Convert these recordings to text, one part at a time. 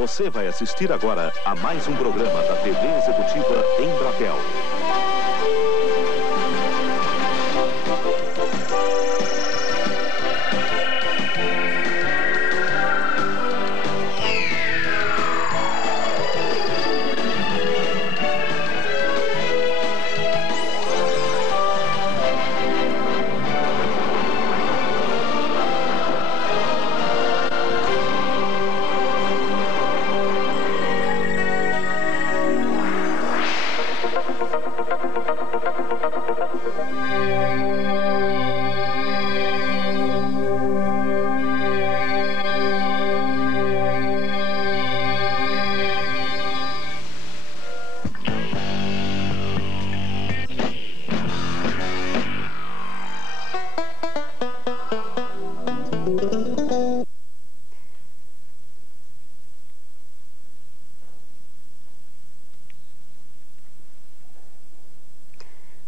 Você vai assistir agora a mais um programa da TV Executiva Embratel.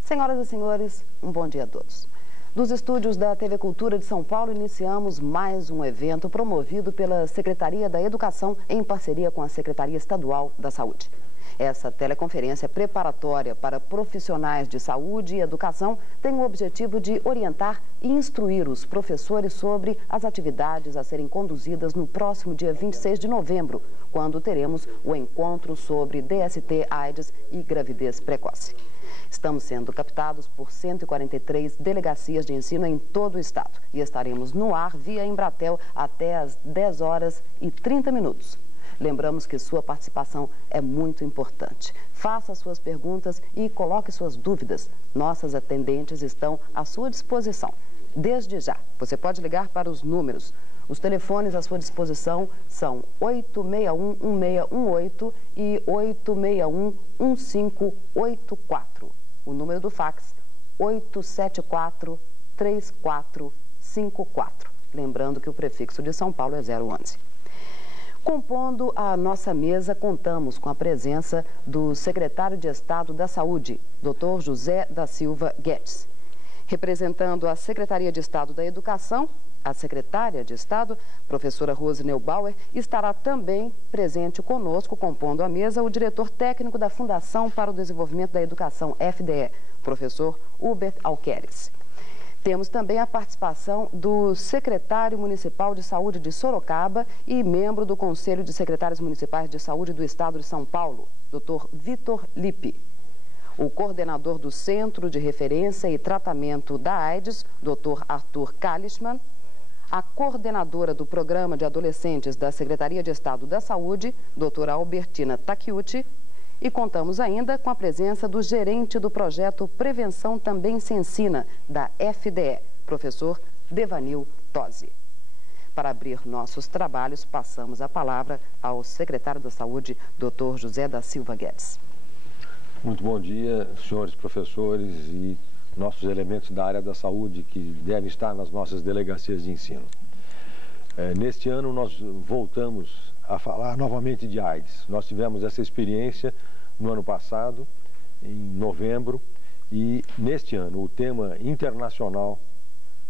Senhoras e senhores, um bom dia a todos. Dos estúdios da TV Cultura de São Paulo, iniciamos mais um evento promovido pela Secretaria da Educação em parceria com a Secretaria Estadual da Saúde. Essa teleconferência preparatória para profissionais de saúde e educação tem o objetivo de orientar e instruir os professores sobre as atividades a serem conduzidas no próximo dia 26 de novembro, quando teremos o encontro sobre DST, AIDS e gravidez precoce. Estamos sendo captados por 143 delegacias de ensino em todo o estado e estaremos no ar via Embratel até às 10 horas e 30 minutos. Lembramos que sua participação é muito importante. Faça suas perguntas e coloque suas dúvidas. Nossas atendentes estão à sua disposição. Desde já, você pode ligar para os números. Os telefones à sua disposição são 861-1618 e 861-1584. O número do fax, 874-3454. Lembrando que o prefixo de São Paulo é 011. Compondo a nossa mesa, contamos com a presença do secretário de Estado da Saúde, Dr. José da Silva Guedes. Representando a Secretaria de Estado da Educação, a secretária de Estado, professora Rose Neubauer, estará também presente conosco, compondo a mesa, o diretor técnico da Fundação para o Desenvolvimento da Educação, FDE, professor Hubert Alqueres. Temos também a participação do secretário municipal de saúde de Sorocaba e membro do Conselho de Secretários Municipais de Saúde do Estado de São Paulo, Dr. Vitor Lippe. O coordenador do Centro de Referência e Tratamento da AIDS, Dr. Arthur Kalischmann. A coordenadora do Programa de Adolescentes da Secretaria de Estado da Saúde, doutora Albertina Takeuchi, e contamos ainda com a presença do gerente do projeto Prevenção Também Se Ensina, da FDE, professor Devanil Tosi. Para abrir nossos trabalhos, passamos a palavra ao secretário da Saúde, doutor José da Silva Guedes. Muito bom dia, senhores professores e nossos elementos da área da saúde que devem estar nas nossas delegacias de ensino. Neste ano nós voltamos a falar novamente de AIDS. Nós tivemos essa experiência no ano passado, em novembro, e neste ano o tema internacional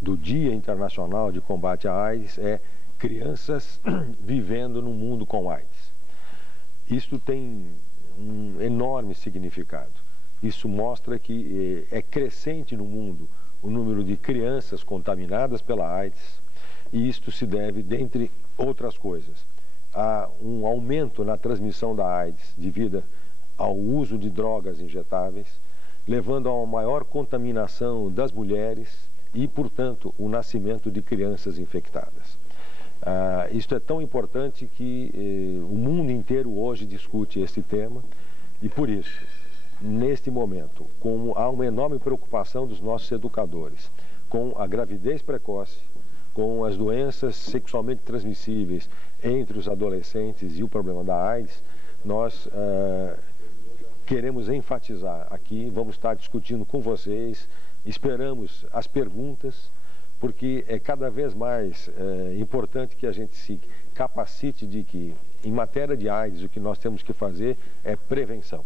do Dia Internacional de Combate à AIDS é crianças vivendo num mundo com AIDS. Isso tem um enorme significado. Isso mostra que é crescente no mundo o número de crianças contaminadas pela AIDS e isto se deve, dentre outras coisas, a um aumento na transmissão da AIDS devido ao uso de drogas injetáveis, levando a uma maior contaminação das mulheres e, portanto, o nascimento de crianças infectadas. Isto é tão importante que o mundo inteiro hoje discute este tema e, por isso, neste momento, como há uma enorme preocupação dos nossos educadores com a gravidez precoce, com as doenças sexualmente transmissíveis entre os adolescentes e o problema da AIDS, nós queremos enfatizar aqui, vamos estar discutindo com vocês, esperamos as perguntas, porque é cada vez mais importante que a gente se capacite de que, em matéria de AIDS, o que nós temos que fazer é prevenção.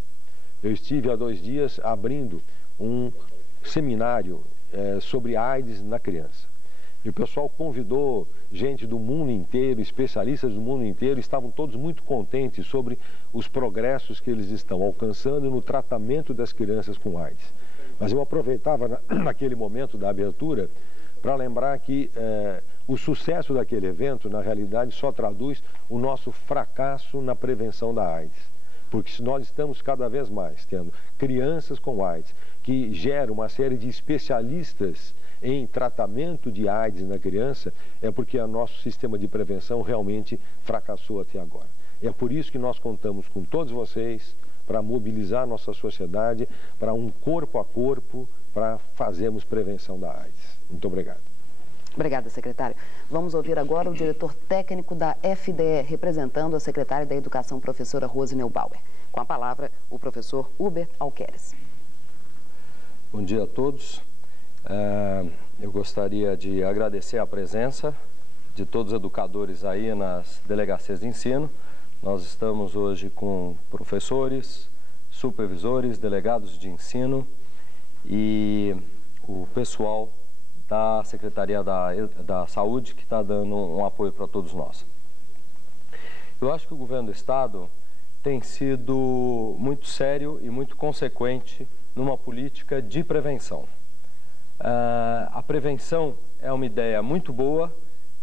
Eu estive há 2 dias abrindo um seminário sobre AIDS na criança. E o pessoal convidou gente do mundo inteiro, especialistas do mundo inteiro, estavam todos muito contentes sobre os progressos que eles estão alcançando no tratamento das crianças com AIDS. Mas eu aproveitava naquele momento da abertura para lembrar que o sucesso daquele evento, na realidade, só traduz o nosso fracasso na prevenção da AIDS. Porque se nós estamos cada vez mais tendo crianças com AIDS, que geram uma série de especialistas em tratamento de AIDS na criança, é porque o nosso sistema de prevenção realmente fracassou até agora. É por isso que nós contamos com todos vocês para mobilizar a nossa sociedade para um corpo a corpo para fazermos prevenção da AIDS. Muito obrigado. Obrigada, secretário. Vamos ouvir agora o diretor técnico da FDE, representando a secretária da Educação, professora Rose Neubauer. Com a palavra, o professor Huber Alqueres. Bom dia a todos. Eu gostaria de agradecer a presença de todos os educadores aí nas delegacias de ensino. Nós estamos hoje com professores, supervisores, delegados de ensino e o pessoal da Secretaria da Saúde, que está dando um apoio para todos nós. Eu acho que o governo do Estado tem sido muito sério e muito consequente numa política de prevenção. A prevenção é uma ideia muito boa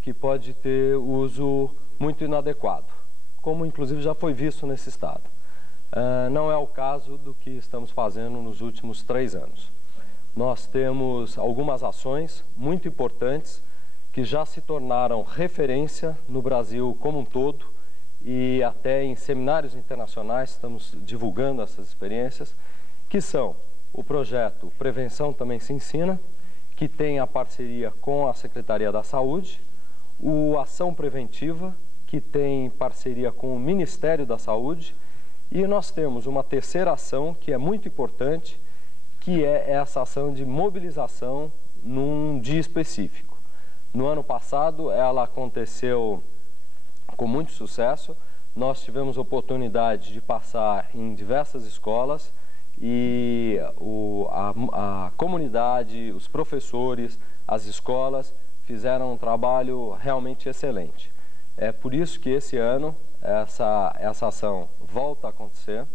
que pode ter uso muito inadequado, como inclusive já foi visto nesse Estado. Não é o caso do que estamos fazendo nos últimos 3 anos. Nós temos algumas ações muito importantes que já se tornaram referência no Brasil como um todo e até em seminários internacionais estamos divulgando essas experiências, que são o projeto Prevenção Também Se Ensina, que tem a parceria com a Secretaria da Saúde, o Ação Preventiva, que tem parceria com o Ministério da Saúde, e nós temos uma terceira ação que é muito importante, que é essa ação de mobilização num dia específico. No ano passado, ela aconteceu com muito sucesso. Nós tivemos oportunidade de passar em diversas escolas e a comunidade, os professores, as escolas fizeram um trabalho realmente excelente. É por isso que esse ano essa ação volta a acontecer.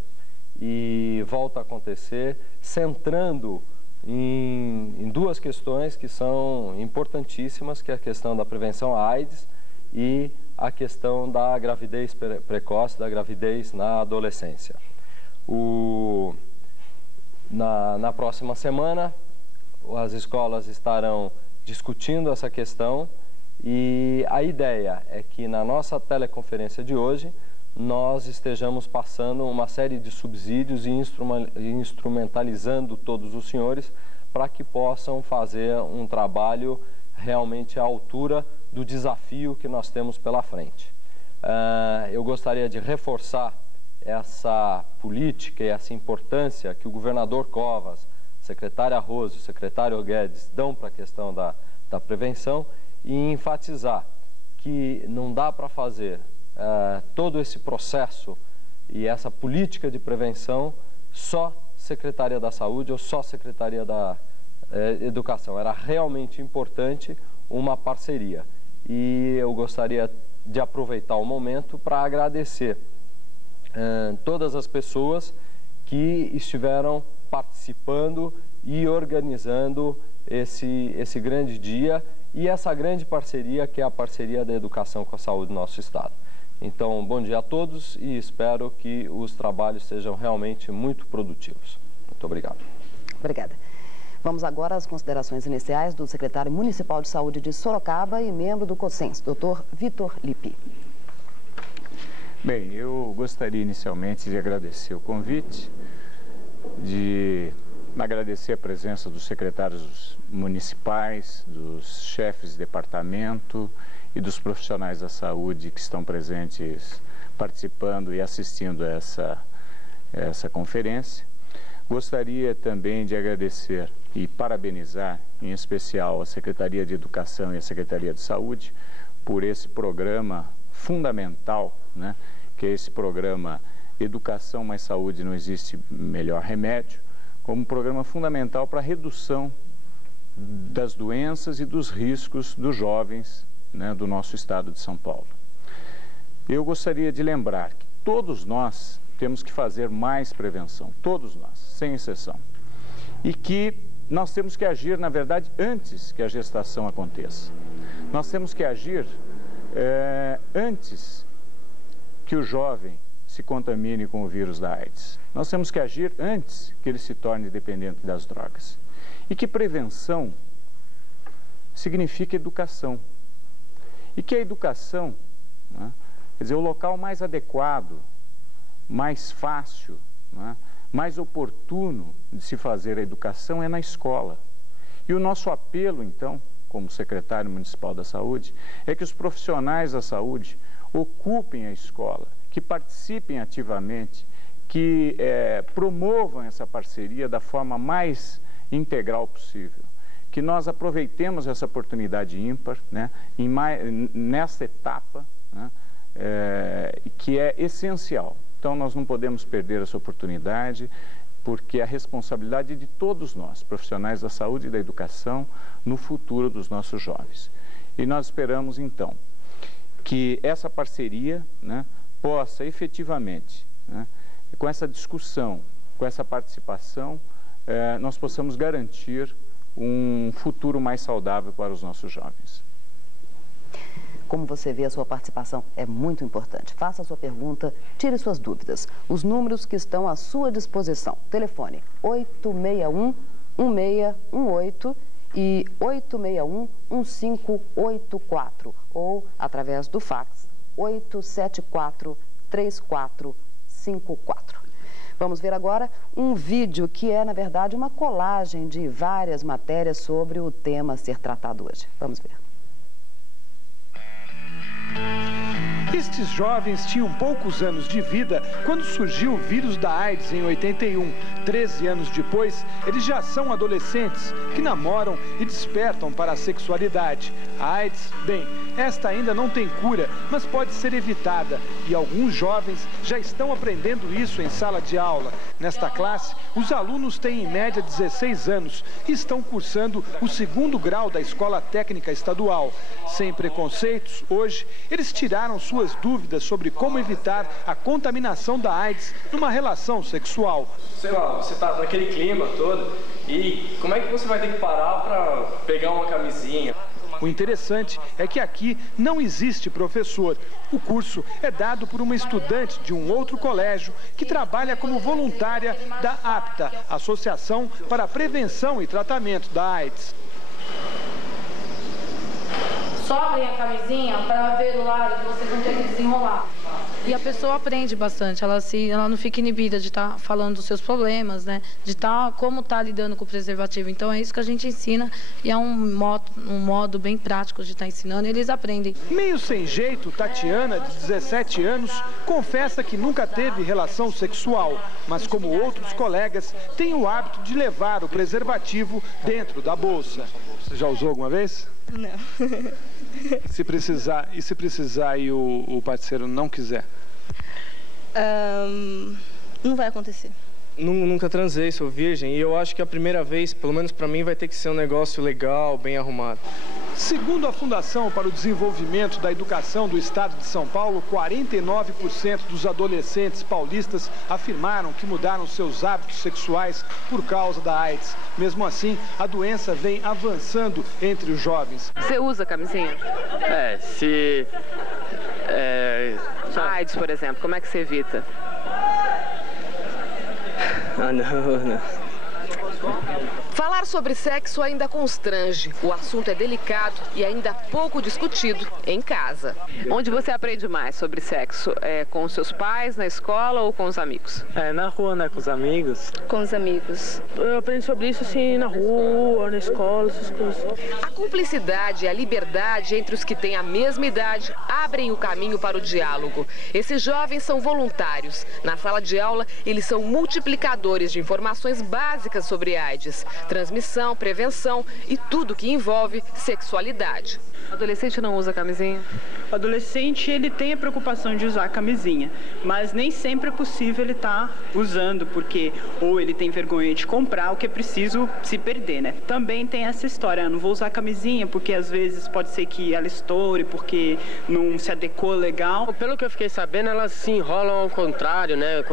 E volta a acontecer centrando em 2 questões que são importantíssimas, que é a questão da prevenção à AIDS e a questão da gravidez precoce, da gravidez na adolescência. Na próxima semana, as escolas estarão discutindo essa questão e a ideia é que na nossa teleconferência de hoje nós estejamos passando uma série de subsídios e instrumentalizando todos os senhores para que possam fazer um trabalho realmente à altura do desafio que nós temos pela frente. Eu gostaria de reforçar essa política e essa importância que o governador Covas, a secretária Rose, o secretário Guedes dão para a questão da prevenção e enfatizar que não dá para fazer todo esse processo e essa política de prevenção só Secretaria da Saúde ou só Secretaria da Educação. Era realmente importante uma parceria. E eu gostaria de aproveitar o momento para agradecer todas as pessoas que estiveram participando e organizando esse grande dia e essa grande parceria que é a parceria da educação com a saúde do nosso Estado. Então, bom dia a todos e espero que os trabalhos sejam realmente muito produtivos. Muito obrigado. Obrigada. Vamos agora às considerações iniciais do secretário municipal de saúde de Sorocaba e membro do COSENS, Dr. Vitor Lippi. Bem, eu gostaria inicialmente de agradecer o convite, de agradecer a presença dos secretários municipais, dos chefes de departamento e dos profissionais da saúde que estão presentes, participando e assistindo a essa conferência. Gostaria também de agradecer e parabenizar, em especial, a Secretaria de Educação e a Secretaria de Saúde por esse programa fundamental, né, que é esse programa Educação mais Saúde, não existe melhor remédio, como um programa fundamental para a redução das doenças e dos riscos dos jovens, né, do nosso estado de São Paulo. Eu gostaria de lembrar que todos nós temos que fazer mais prevenção, todos nós, sem exceção. E que nós temos que agir, na verdade, antes que a gestação aconteça. Nós temos que agir antes que o jovem se contamine com o vírus da AIDS. Nós temos que agir antes que ele se torne dependente das drogas. E que prevenção significa educação. E que a educação, né, quer dizer, o local mais adequado, mais fácil, né, mais oportuno de se fazer a educação é na escola. E o nosso apelo, então, como secretário municipal da saúde, é que os profissionais da saúde ocupem a escola, que participem ativamente, que promovam essa parceria da forma mais integral possível. Que nós aproveitemos essa oportunidade ímpar, né, nessa etapa, né, que é essencial. Então, nós não podemos perder essa oportunidade, porque a responsabilidade é de todos nós, profissionais da saúde e da educação, no futuro dos nossos jovens. E nós esperamos, então, que essa parceria, né, possa efetivamente, né, com essa discussão, com essa participação, nós possamos garantir um futuro mais saudável para os nossos jovens. Como você vê, a sua participação é muito importante. Faça a sua pergunta, tire suas dúvidas. Os números que estão à sua disposição. Telefone 861-1618 e 861-1584 ou através do fax 874-3454. Vamos ver agora um vídeo que é, na verdade, uma colagem de várias matérias sobre o tema a ser tratado hoje. Vamos ver. Estes jovens tinham poucos anos de vida quando surgiu o vírus da AIDS em 81. 13 anos depois, eles já são adolescentes que namoram e despertam para a sexualidade. A AIDS, bem, esta ainda não tem cura, mas pode ser evitada. E alguns jovens já estão aprendendo isso em sala de aula. Nesta classe, os alunos têm em média 16 anos e estão cursando o 2º grau da Escola Técnica Estadual. Sem preconceitos, hoje, eles tiraram suas dúvidas sobre como evitar a contaminação da AIDS numa relação sexual. Sei lá, você tá naquele clima todo e como é que você vai ter que parar para pegar uma camisinha? O interessante é que aqui não existe professor. O curso é dado por uma estudante de um outro colégio que trabalha como voluntária da APTA, Associação para a Prevenção e Tratamento da AIDS. Sobrem a camisinha para ver do lado que vocês vão ter que desenrolar. E a pessoa aprende bastante, ela não fica inibida de estar falando dos seus problemas, né? De como tá lidando com o preservativo. Então é isso que a gente ensina e é um modo bem prático de estar ensinando e eles aprendem. Meio sem jeito, Tatiana, de 17 anos, confessa que nunca teve relação sexual, mas como outros colegas, tem o hábito de levar o preservativo dentro da bolsa. Você já usou alguma vez? Não. Se precisar e o parceiro não quiser? Não vai acontecer. Nunca transei, sou virgem, e eu acho que a primeira vez, pelo menos para mim, vai ter que ser um negócio legal, bem arrumado. Segundo a Fundação para o Desenvolvimento da Educação do Estado de São Paulo, 49% dos adolescentes paulistas afirmaram que mudaram seus hábitos sexuais por causa da AIDS. Mesmo assim, a doença vem avançando entre os jovens. Você usa camisinha? Se... A AIDS, por exemplo, como é que você evita? Não. Falar sobre sexo ainda constrange. O assunto é delicado e ainda pouco discutido em casa. Onde você aprende mais sobre sexo? Com os seus pais, na escola ou com os amigos? Na rua, né? Com os amigos. Com os amigos. Eu aprendo sobre isso assim na rua, na escola, essas coisas. A cumplicidade e a liberdade entre os que têm a mesma idade abrem o caminho para o diálogo. Esses jovens são voluntários. Na sala de aula, eles são multiplicadores de informações básicas sobre sobre AIDS, transmissão, prevenção e tudo que envolve sexualidade. O adolescente não usa camisinha? O adolescente, ele tem a preocupação de usar camisinha, mas nem sempre é possível ele estar usando, porque ou ele tem vergonha de comprar, o que é preciso se perder, né? Também tem essa história, não vou usar camisinha porque às vezes pode ser que ela estoure, porque não se adequou legal. Pelo que eu fiquei sabendo, elas se enrolam ao contrário, né?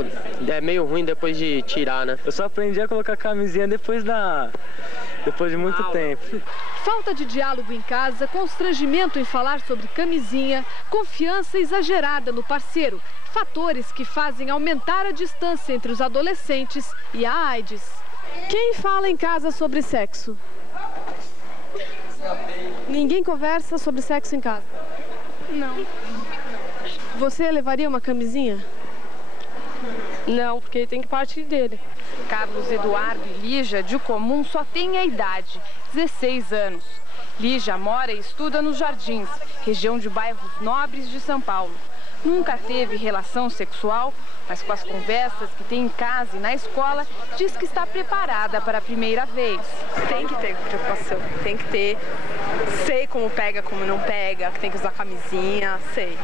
É meio ruim depois de tirar, né? Eu só aprendi a colocar camisinha depois de muito tempo. Falta de diálogo em casa, constrangimento em falar sobre camisinha, confiança exagerada no parceiro. Fatores que fazem aumentar a distância entre os adolescentes e a AIDS. Quem fala em casa sobre sexo? Ninguém conversa sobre sexo em casa? Não. Você levaria uma camisinha? Não, porque tem que partir dele. Carlos Eduardo e Lígia, de comum, só têm a idade, 16 anos. Lígia mora e estuda nos Jardins, região de bairros nobres de São Paulo. Nunca teve relação sexual, mas com as conversas que tem em casa e na escola, diz que está preparada para a primeira vez. Tem que ter preocupação, tem que ter. Sei como pega, como não pega, que tem que usar camisinha, sei.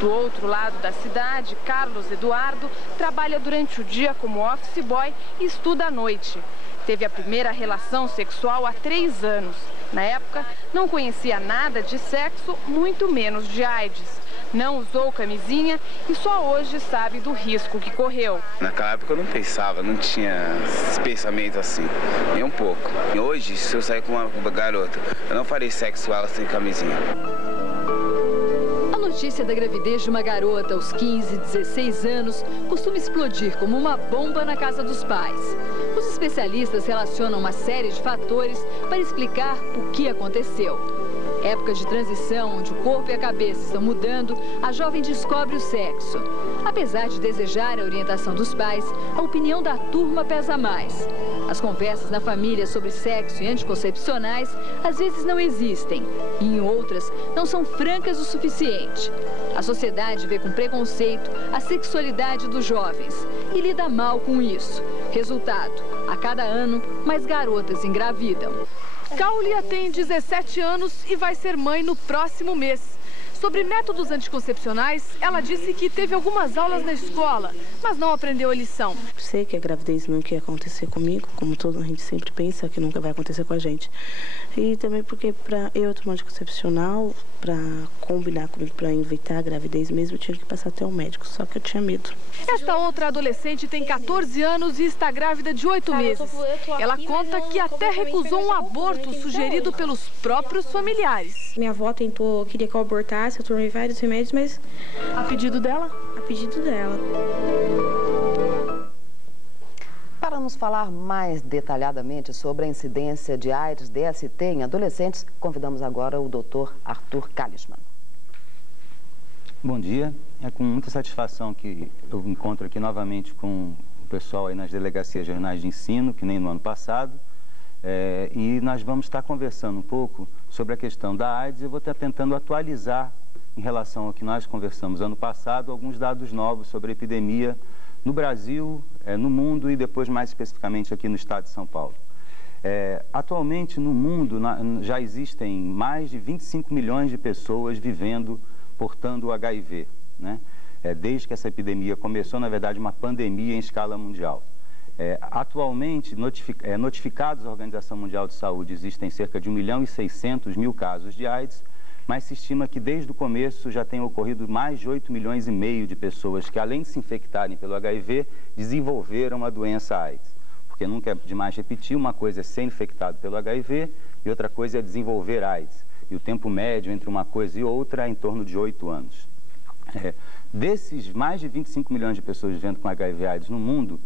Do outro lado da cidade, Carlos Eduardo trabalha durante o dia como office boy e estuda à noite. Teve a primeira relação sexual há 3 anos. Na época, não conhecia nada de sexo, muito menos de AIDS. Não usou camisinha e só hoje sabe do risco que correu. Naquela época eu não pensava, não tinha esse pensamento assim, nem um pouco. E hoje, se eu sair com uma garota, eu não farei sexo com ela sem camisinha. A notícia da gravidez de uma garota aos 15, 16 anos costuma explodir como uma bomba na casa dos pais. Os especialistas relacionam uma série de fatores para explicar o que aconteceu. Época de transição, onde o corpo e a cabeça estão mudando, a jovem descobre o sexo. Apesar de desejar a orientação dos pais, a opinião da turma pesa mais. As conversas na família sobre sexo e anticoncepcionais às vezes não existem, e em outras não são francas o suficiente. A sociedade vê com preconceito a sexualidade dos jovens e lida mal com isso. Resultado, a cada ano, mais garotas engravidam. Cáulia tem 17 anos e vai ser mãe no próximo mês. Sobre métodos anticoncepcionais, ela disse que teve algumas aulas na escola, mas não aprendeu a lição. Sei que a gravidez nunca ia acontecer comigo, como toda a gente sempre pensa que nunca vai acontecer com a gente. E também porque para eu tomar anticoncepcional, para combinar comigo, para evitar a gravidez mesmo, eu tinha que passar até o médico, só que eu tinha medo. Esta outra adolescente tem 14 anos e está grávida de 8 meses. Ela conta que até recusou um aborto sugerido pelos próprios familiares. Minha avó queria que eu abortasse, eu tomei vários remédios, mas... A pedido dela? A pedido dela. Para nos falar mais detalhadamente sobre a incidência de AIDS DST em adolescentes, convidamos agora o Dr. Arthur Kalischmann. Bom dia, é com muita satisfação que eu me encontro aqui novamente com o pessoal aí nas delegacias regionais de ensino, que nem no ano passado, e nós vamos estar conversando um pouco sobre a questão da AIDS. Eu vou estar tentando atualizar, em relação ao que nós conversamos ano passado, alguns dados novos sobre a epidemia no Brasil, no mundo e depois mais especificamente aqui no estado de São Paulo. Atualmente no mundo já existem mais de 25 milhões de pessoas vivendo, portando o HIV, né? Desde que essa epidemia começou, na verdade, uma pandemia em escala mundial. Atualmente, notificados à Organização Mundial de Saúde, existem cerca de 1.600.000 casos de AIDS, mas se estima que desde o começo já tenham ocorrido mais de 8,5 milhões de pessoas que, além de se infectarem pelo HIV, desenvolveram a doença AIDS. Porque nunca é demais repetir, uma coisa é ser infectado pelo HIV e outra coisa é desenvolver AIDS. E o tempo médio entre uma coisa e outra é em torno de 8 anos. Desses mais de 25 milhões de pessoas vivendo com HIV AIDS no mundo,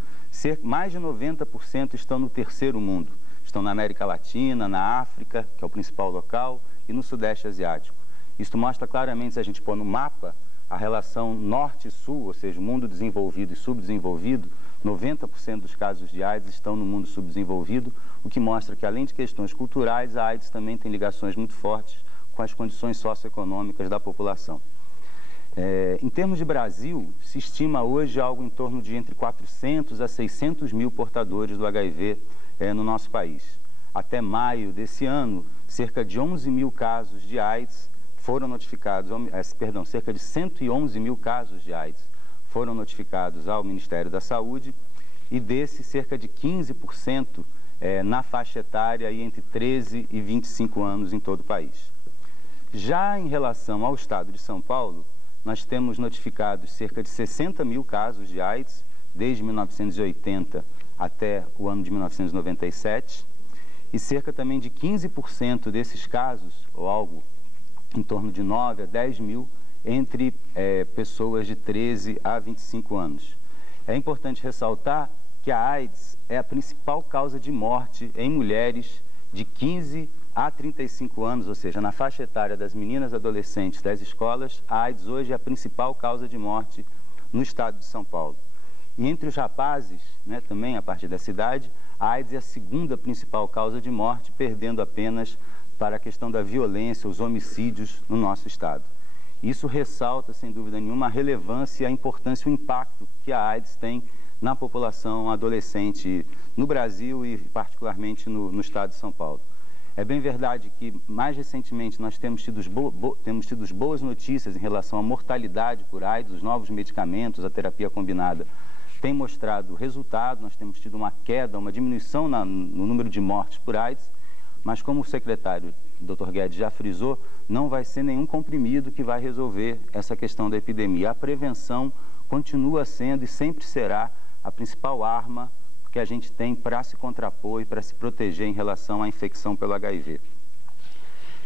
mais de 90% estão no terceiro mundo. Estão na América Latina, na África, que é o principal local, e no Sudeste Asiático. Isso mostra claramente, se a gente pôr no mapa, a relação norte e sul, ou seja, o mundo desenvolvido e subdesenvolvido. 90% dos casos de AIDS estão no mundo subdesenvolvido, o que mostra que, além de questões culturais, a AIDS também tem ligações muito fortes com as condições socioeconômicas da população. Em termos de Brasil, se estima hoje algo em torno de entre 400 a 600 mil portadores do HIV no nosso país. Até maio desse ano, cerca de 11 mil casos de AIDS foram notificados, cerca de 111 mil casos de AIDS foram notificados ao Ministério da Saúde, e desses, cerca de 15% na faixa etária aí entre 13 e 25 anos em todo o país. Já em relação ao estado de São Paulo, nós temos notificados cerca de 60 mil casos de AIDS, desde 1980 até o ano de 1997, e cerca também de 15% desses casos, ou algo em torno de 9 a 10 mil, entre pessoas de 13 a 25 anos. É importante ressaltar que a AIDS é a principal causa de morte em mulheres de 15 a 35 anos, ou seja, na faixa etária das meninas e adolescentes das escolas, a AIDS hoje é a principal causa de morte no estado de São Paulo. E entre os rapazes, também a partir dessa idade, a AIDS é a segunda principal causa de morte, perdendo apenas para a questão da violência, os homicídios no nosso estado. Isso ressalta, sem dúvida nenhuma, a relevância, a importância, o impacto que a AIDS tem na população adolescente no Brasil e particularmente no estado de São Paulo. É bem verdade que, mais recentemente, nós temos tido boas notícias em relação à mortalidade por AIDS, os novos medicamentos, a terapia combinada tem mostrado resultado, nós temos tido uma queda, uma diminuição no número de mortes por AIDS, mas como o secretário, Dr. Guedes, já frisou, não vai ser nenhum comprimido que vai resolver essa questão da epidemia. A prevenção continua sendo e sempre será a principal arma que a gente tem para se contrapor e para se proteger em relação à infecção pelo HIV.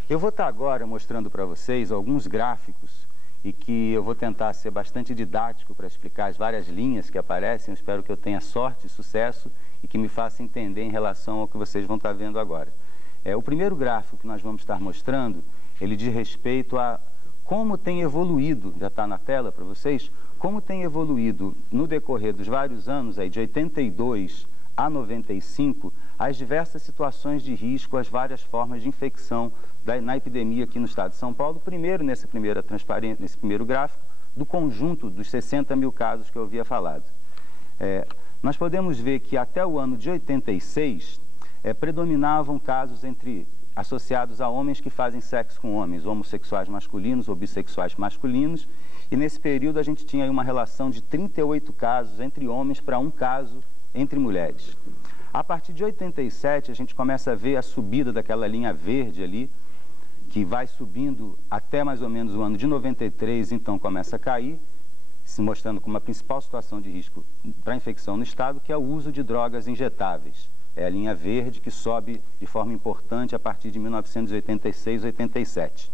Eu vou estar agora mostrando para vocês alguns gráficos e que eu vou tentar ser bastante didático para explicar as várias linhas que aparecem. Eu espero que eu tenha sorte e sucesso e que me faça entender em relação ao que vocês vão estar vendo agora. O primeiro gráfico que nós vamos estar mostrando, ele diz respeito a como tem evoluído, já está na tela para vocês, como tem evoluído no decorrer dos vários anos, aí, de 82 a 95, as diversas situações de risco, as várias formas de infecção na epidemia aqui no estado de São Paulo. Primeiro, nesse primeiro gráfico, do conjunto dos 60 mil casos que eu havia falado. Nós podemos ver que até o ano de 86, predominavam casos associados a homens que fazem sexo com homens, homossexuais masculinos ou bissexuais masculinos, e nesse período a gente tinha aí uma relação de 38 casos entre homens para um caso entre mulheres. A partir de 87 a gente começa a ver a subida daquela linha verde ali, que vai subindo até mais ou menos o ano de 93, então começa a cair, se mostrando como a principal situação de risco para a infecção no estado, que é o uso de drogas injetáveis. É a linha verde que sobe de forma importante a partir de 1986, 87.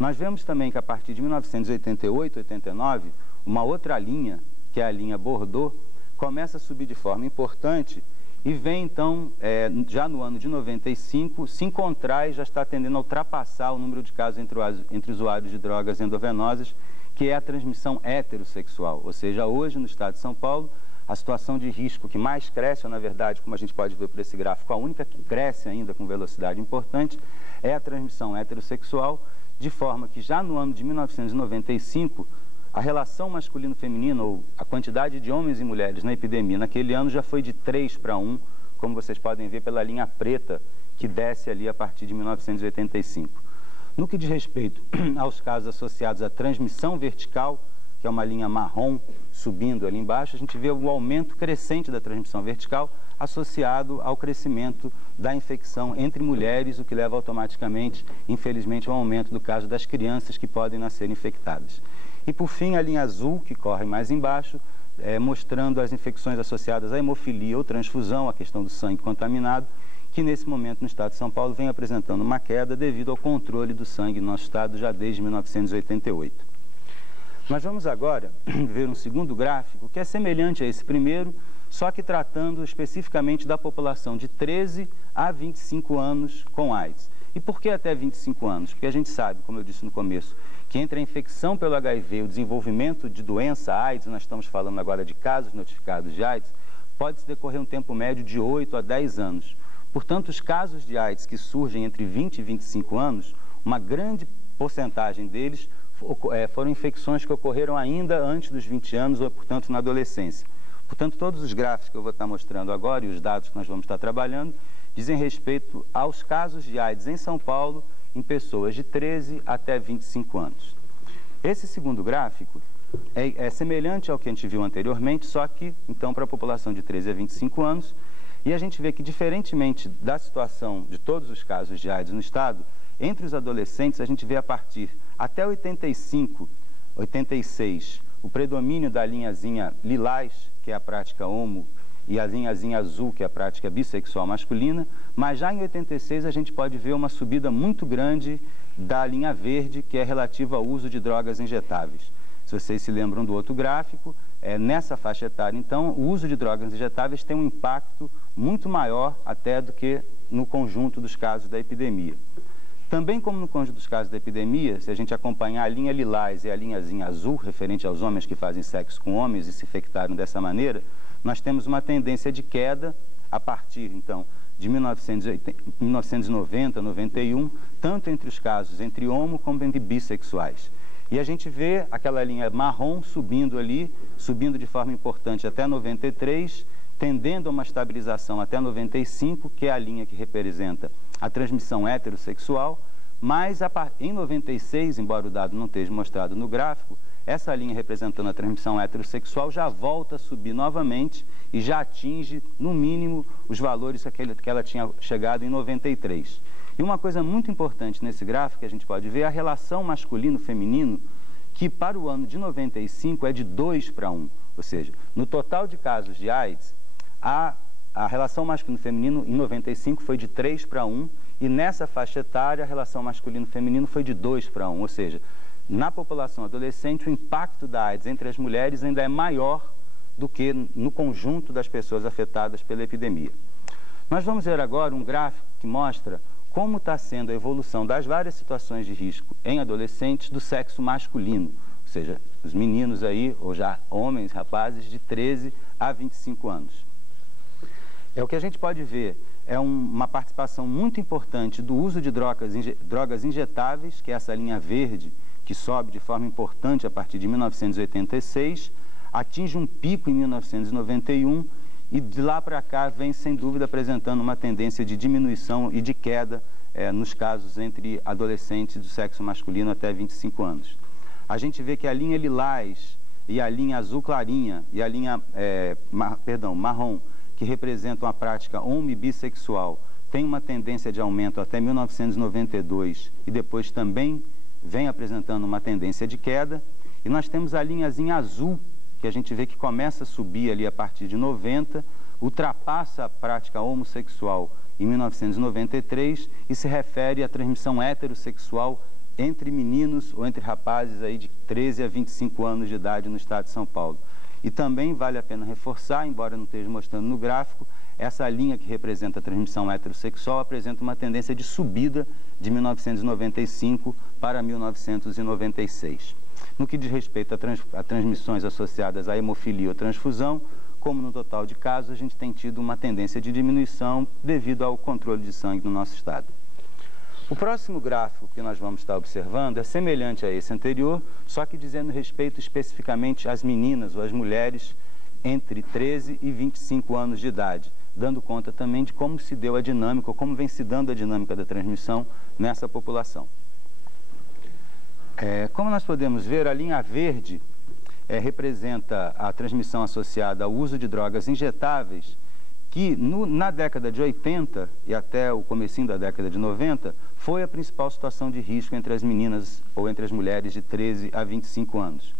Nós vemos também que a partir de 1988, 89, uma outra linha, que é a linha Bordeaux, começa a subir de forma importante e vem então, já no ano de 95, se encontrar e já está tendendo a ultrapassar o número de casos entre usuários de drogas endovenosas, que é a transmissão heterossexual. Ou seja, hoje no estado de São Paulo, a situação de risco que mais cresce, ou na verdade, como a gente pode ver por esse gráfico, a única que cresce ainda com velocidade importante, é a transmissão heterossexual, de forma que já no ano de 1995, a relação masculino-feminino, ou a quantidade de homens e mulheres na epidemia naquele ano já foi de 3 para 1, como vocês podem ver pela linha preta que desce ali a partir de 1985. No que diz respeito aos casos associados à transmissão vertical, que é uma linha marrom subindo ali embaixo, a gente vê o aumento crescente da transmissão vertical associado ao crescimento da infecção entre mulheres, o que leva automaticamente, infelizmente, ao aumento do caso das crianças que podem nascer infectadas. E, por fim, a linha azul, que corre mais embaixo, mostrando as infecções associadas à hemofilia ou transfusão, a questão do sangue contaminado, que nesse momento no estado de São Paulo vem apresentando uma queda devido ao controle do sangue no nosso estado já desde 1988. Nós vamos agora ver um segundo gráfico que é semelhante a esse primeiro, só que tratando especificamente da população de 13 a 25 anos com AIDS. E por que até 25 anos? Porque a gente sabe, como eu disse no começo, que entre a infecção pelo HIV e o desenvolvimento de doença AIDS, nós estamos falando agora de casos notificados de AIDS, pode-se decorrer um tempo médio de 8 a 10 anos. Portanto, os casos de AIDS que surgem entre 20 e 25 anos, uma grande porcentagem deles foram infecções que ocorreram ainda antes dos 20 anos ou, portanto, na adolescência. Portanto, todos os gráficos que eu vou estar mostrando agora e os dados que nós vamos estar trabalhando dizem respeito aos casos de AIDS em São Paulo em pessoas de 13 até 25 anos. Esse segundo gráfico é semelhante ao que a gente viu anteriormente, só que, então, para a população de 13 a 25 anos, e a gente vê que, diferentemente da situação de todos os casos de AIDS no estado, entre os adolescentes, a gente vê a partir até 85, 86, o predomínio da linhazinha lilás, que é a prática homo, e a linhazinha azul, que é a prática bissexual masculina, mas já em 86 a gente pode ver uma subida muito grande da linha verde, que é relativa ao uso de drogas injetáveis. Se vocês se lembram do outro gráfico, nessa faixa etária, então, o uso de drogas injetáveis tem um impacto muito maior até do que no conjunto dos casos da epidemia. Também como no conjunto dos casos da epidemia, se a gente acompanhar a linha lilás e a linhazinha azul, referente aos homens que fazem sexo com homens e se infectaram dessa maneira, nós temos uma tendência de queda a partir, então, de 1990, 91, tanto entre os casos entre homo como entre bissexuais. E a gente vê aquela linha marrom subindo ali, subindo de forma importante até 93, tendendo a uma estabilização até 95, que é a linha que representa a transmissão heterossexual, mas em 96, embora o dado não esteja mostrado no gráfico, essa linha representando a transmissão heterossexual já volta a subir novamente e já atinge, no mínimo, os valores que ela tinha chegado em 93. E uma coisa muito importante nesse gráfico que a gente pode ver é a relação masculino-feminino, que para o ano de 95 é de 2:1. Ou seja, no total de casos de AIDS, a relação masculino-feminino em 95 foi de 3:1 e nessa faixa etária a relação masculino-feminino foi de 2:1. Ou seja, na população adolescente o impacto da AIDS entre as mulheres ainda é maior do que no conjunto das pessoas afetadas pela epidemia. Nós vamos ver agora um gráfico que mostra como está sendo a evolução das várias situações de risco em adolescentes do sexo masculino, ou seja, os meninos aí, ou já homens, rapazes, de 13 a 25 anos. O que a gente pode ver é uma participação muito importante do uso de drogas injetáveis, que é essa linha verde, que sobe de forma importante a partir de 1986, atinge um pico em 1991 e de lá para cá vem, sem dúvida, apresentando uma tendência de diminuição e de queda nos casos entre adolescentes do sexo masculino até 25 anos. A gente vê que a linha lilás e a linha azul clarinha e a linha marrom, que representam a prática homo e bissexual, tem uma tendência de aumento até 1992 e depois também vem apresentando uma tendência de queda. E nós temos a linhazinha azul, que a gente vê que começa a subir ali a partir de 90, ultrapassa a prática homossexual em 1993 e se refere à transmissão heterossexual entre meninos ou entre rapazes aí de 13 a 25 anos de idade no estado de São Paulo. E também vale a pena reforçar, embora não esteja mostrando no gráfico, essa linha que representa a transmissão heterossexual apresenta uma tendência de subida de 1995 para 1996. No que diz respeito a transmissões associadas à hemofilia ou transfusão, como no total de casos, a gente tem tido uma tendência de diminuição devido ao controle de sangue no nosso estado. O próximo gráfico que nós vamos estar observando é semelhante a esse anterior, só que dizendo respeito especificamente às meninas ou às mulheres entre 13 e 25 anos de idade, dando conta também de como se deu a dinâmica, ou como vem se dando a dinâmica da transmissão nessa população. Como nós podemos ver, a linha verde representa a transmissão associada ao uso de drogas injetáveis, que na década de 80 e até o comecinho da década de 90, foi a principal situação de risco entre as meninas ou entre as mulheres de 13 a 25 anos.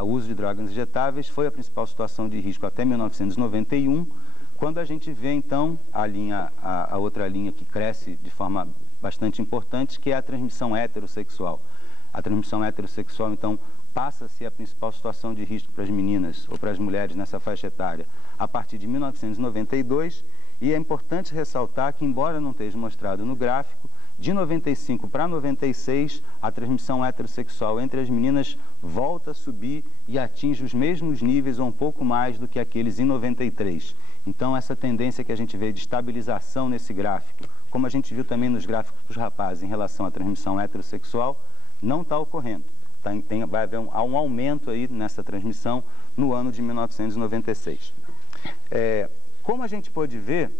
O uso de drogas injetáveis foi a principal situação de risco até 1991, quando a gente vê, então, a outra linha que cresce de forma bastante importante, que é a transmissão heterossexual. A transmissão heterossexual, então, passa a ser a principal situação de risco para as meninas ou para as mulheres nessa faixa etária a partir de 1992, e é importante ressaltar que, embora não esteja mostrado no gráfico, de 95 para 96, a transmissão heterossexual entre as meninas volta a subir e atinge os mesmos níveis ou um pouco mais do que aqueles em 93. Então, essa tendência que a gente vê de estabilização nesse gráfico, como a gente viu também nos gráficos dos rapazes em relação à transmissão heterossexual, não está ocorrendo. vai haver um aumento aí nessa transmissão no ano de 1996. Como a gente pôde ver,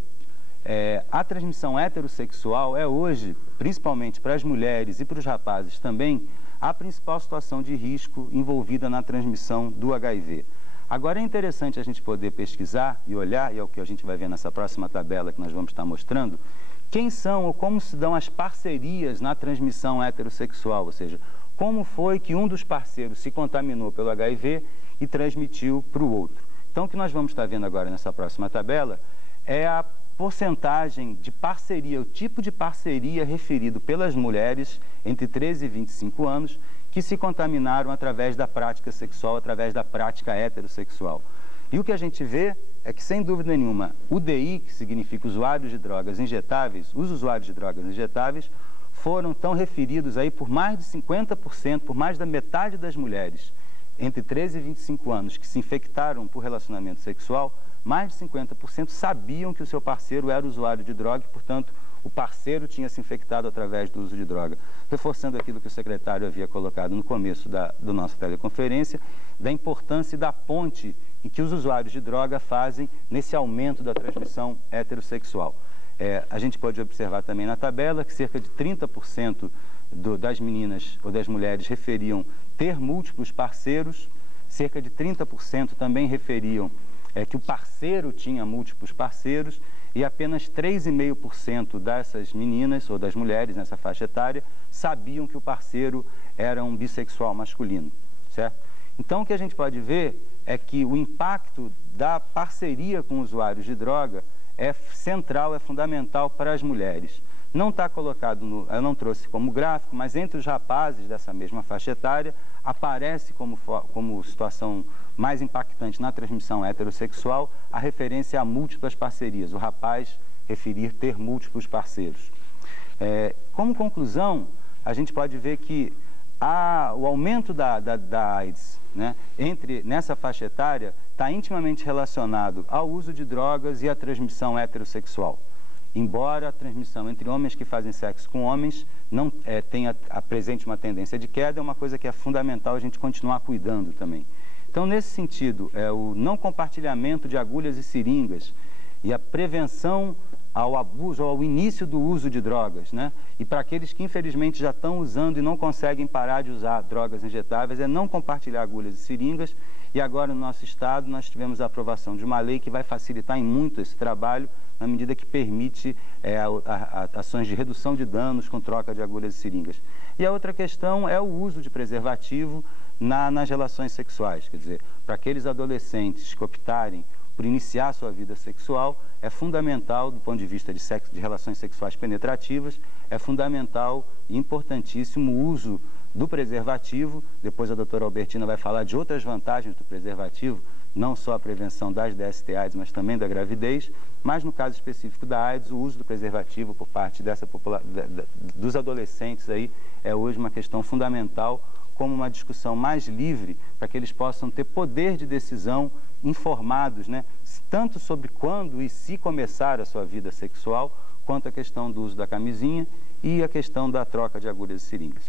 a transmissão heterossexual é hoje, principalmente para as mulheres e para os rapazes também, a principal situação de risco envolvida na transmissão do HIV. Agora é interessante a gente poder pesquisar e olhar, e é o que a gente vai ver nessa próxima tabela que nós vamos estar mostrando, quem são ou como se dão as parcerias na transmissão heterossexual, ou seja, como foi que um dos parceiros se contaminou pelo HIV e transmitiu para o outro. Então, o que nós vamos estar vendo agora nessa próxima tabela é a porcentagem de parceria, o tipo de parceria referido pelas mulheres entre 13 e 25 anos que se contaminaram através da prática sexual, através da prática heterossexual. E o que a gente vê é que, sem dúvida nenhuma, o DI, que significa usuários de drogas injetáveis, os usuários de drogas injetáveis foram tão referidos aí por mais de 50%, por mais da metade das mulheres entre 13 e 25 anos que se infectaram por relacionamento sexual, mais de 50% sabiam que o seu parceiro era usuário de droga e, portanto, o parceiro tinha se infectado através do uso de droga. Reforçando aquilo que o secretário havia colocado no começo da nossa teleconferência, da importância e da ponte em que os usuários de droga fazem nesse aumento da transmissão heterossexual. A gente pode observar também na tabela que cerca de 30% das meninas ou das mulheres referiam ter múltiplos parceiros, cerca de 30% também referiam que o parceiro tinha múltiplos parceiros e apenas 3,5% dessas meninas ou das mulheres nessa faixa etária sabiam que o parceiro era um bissexual masculino, certo? Então, o que a gente pode ver é que o impacto da parceria com usuários de droga é central, é fundamental para as mulheres. Não está colocado, eu não trouxe como gráfico, mas entre os rapazes dessa mesma faixa etária, aparece como situação mais impactante na transmissão heterossexual a referência a múltiplas parcerias, o rapaz referir ter múltiplos parceiros. Como conclusão, a gente pode ver que o aumento da AIDS, né, nessa faixa etária está intimamente relacionado ao uso de drogas e à transmissão heterossexual. Embora a transmissão entre homens que fazem sexo com homens não apresente uma tendência de queda, é uma coisa que é fundamental a gente continuar cuidando também. Então, nesse sentido, o não compartilhamento de agulhas e seringas e a prevenção ao abuso, ao início do uso de drogas, né? E para aqueles que infelizmente já estão usando e não conseguem parar de usar drogas injetáveis, é não compartilhar agulhas e seringas. E agora no nosso estado nós tivemos a aprovação de uma lei que vai facilitar em muito esse trabalho, na medida que permite ações de redução de danos com troca de agulhas e seringas. E a outra questão é o uso de preservativo nas relações sexuais, quer dizer, para aqueles adolescentes que optarem por iniciar a sua vida sexual, é fundamental, do ponto de vista de relações sexuais penetrativas, é fundamental e importantíssimo o uso do preservativo. Depois a doutora Albertina vai falar de outras vantagens do preservativo, não só a prevenção das DST-AIDS, mas também da gravidez, mas no caso específico da AIDS, o uso do preservativo por parte dos adolescentes aí é hoje uma questão fundamental, como uma discussão mais livre, para que eles possam ter poder de decisão informados, né, tanto sobre quando e se começar a sua vida sexual, quanto a questão do uso da camisinha e a questão da troca de agulhas e seringas.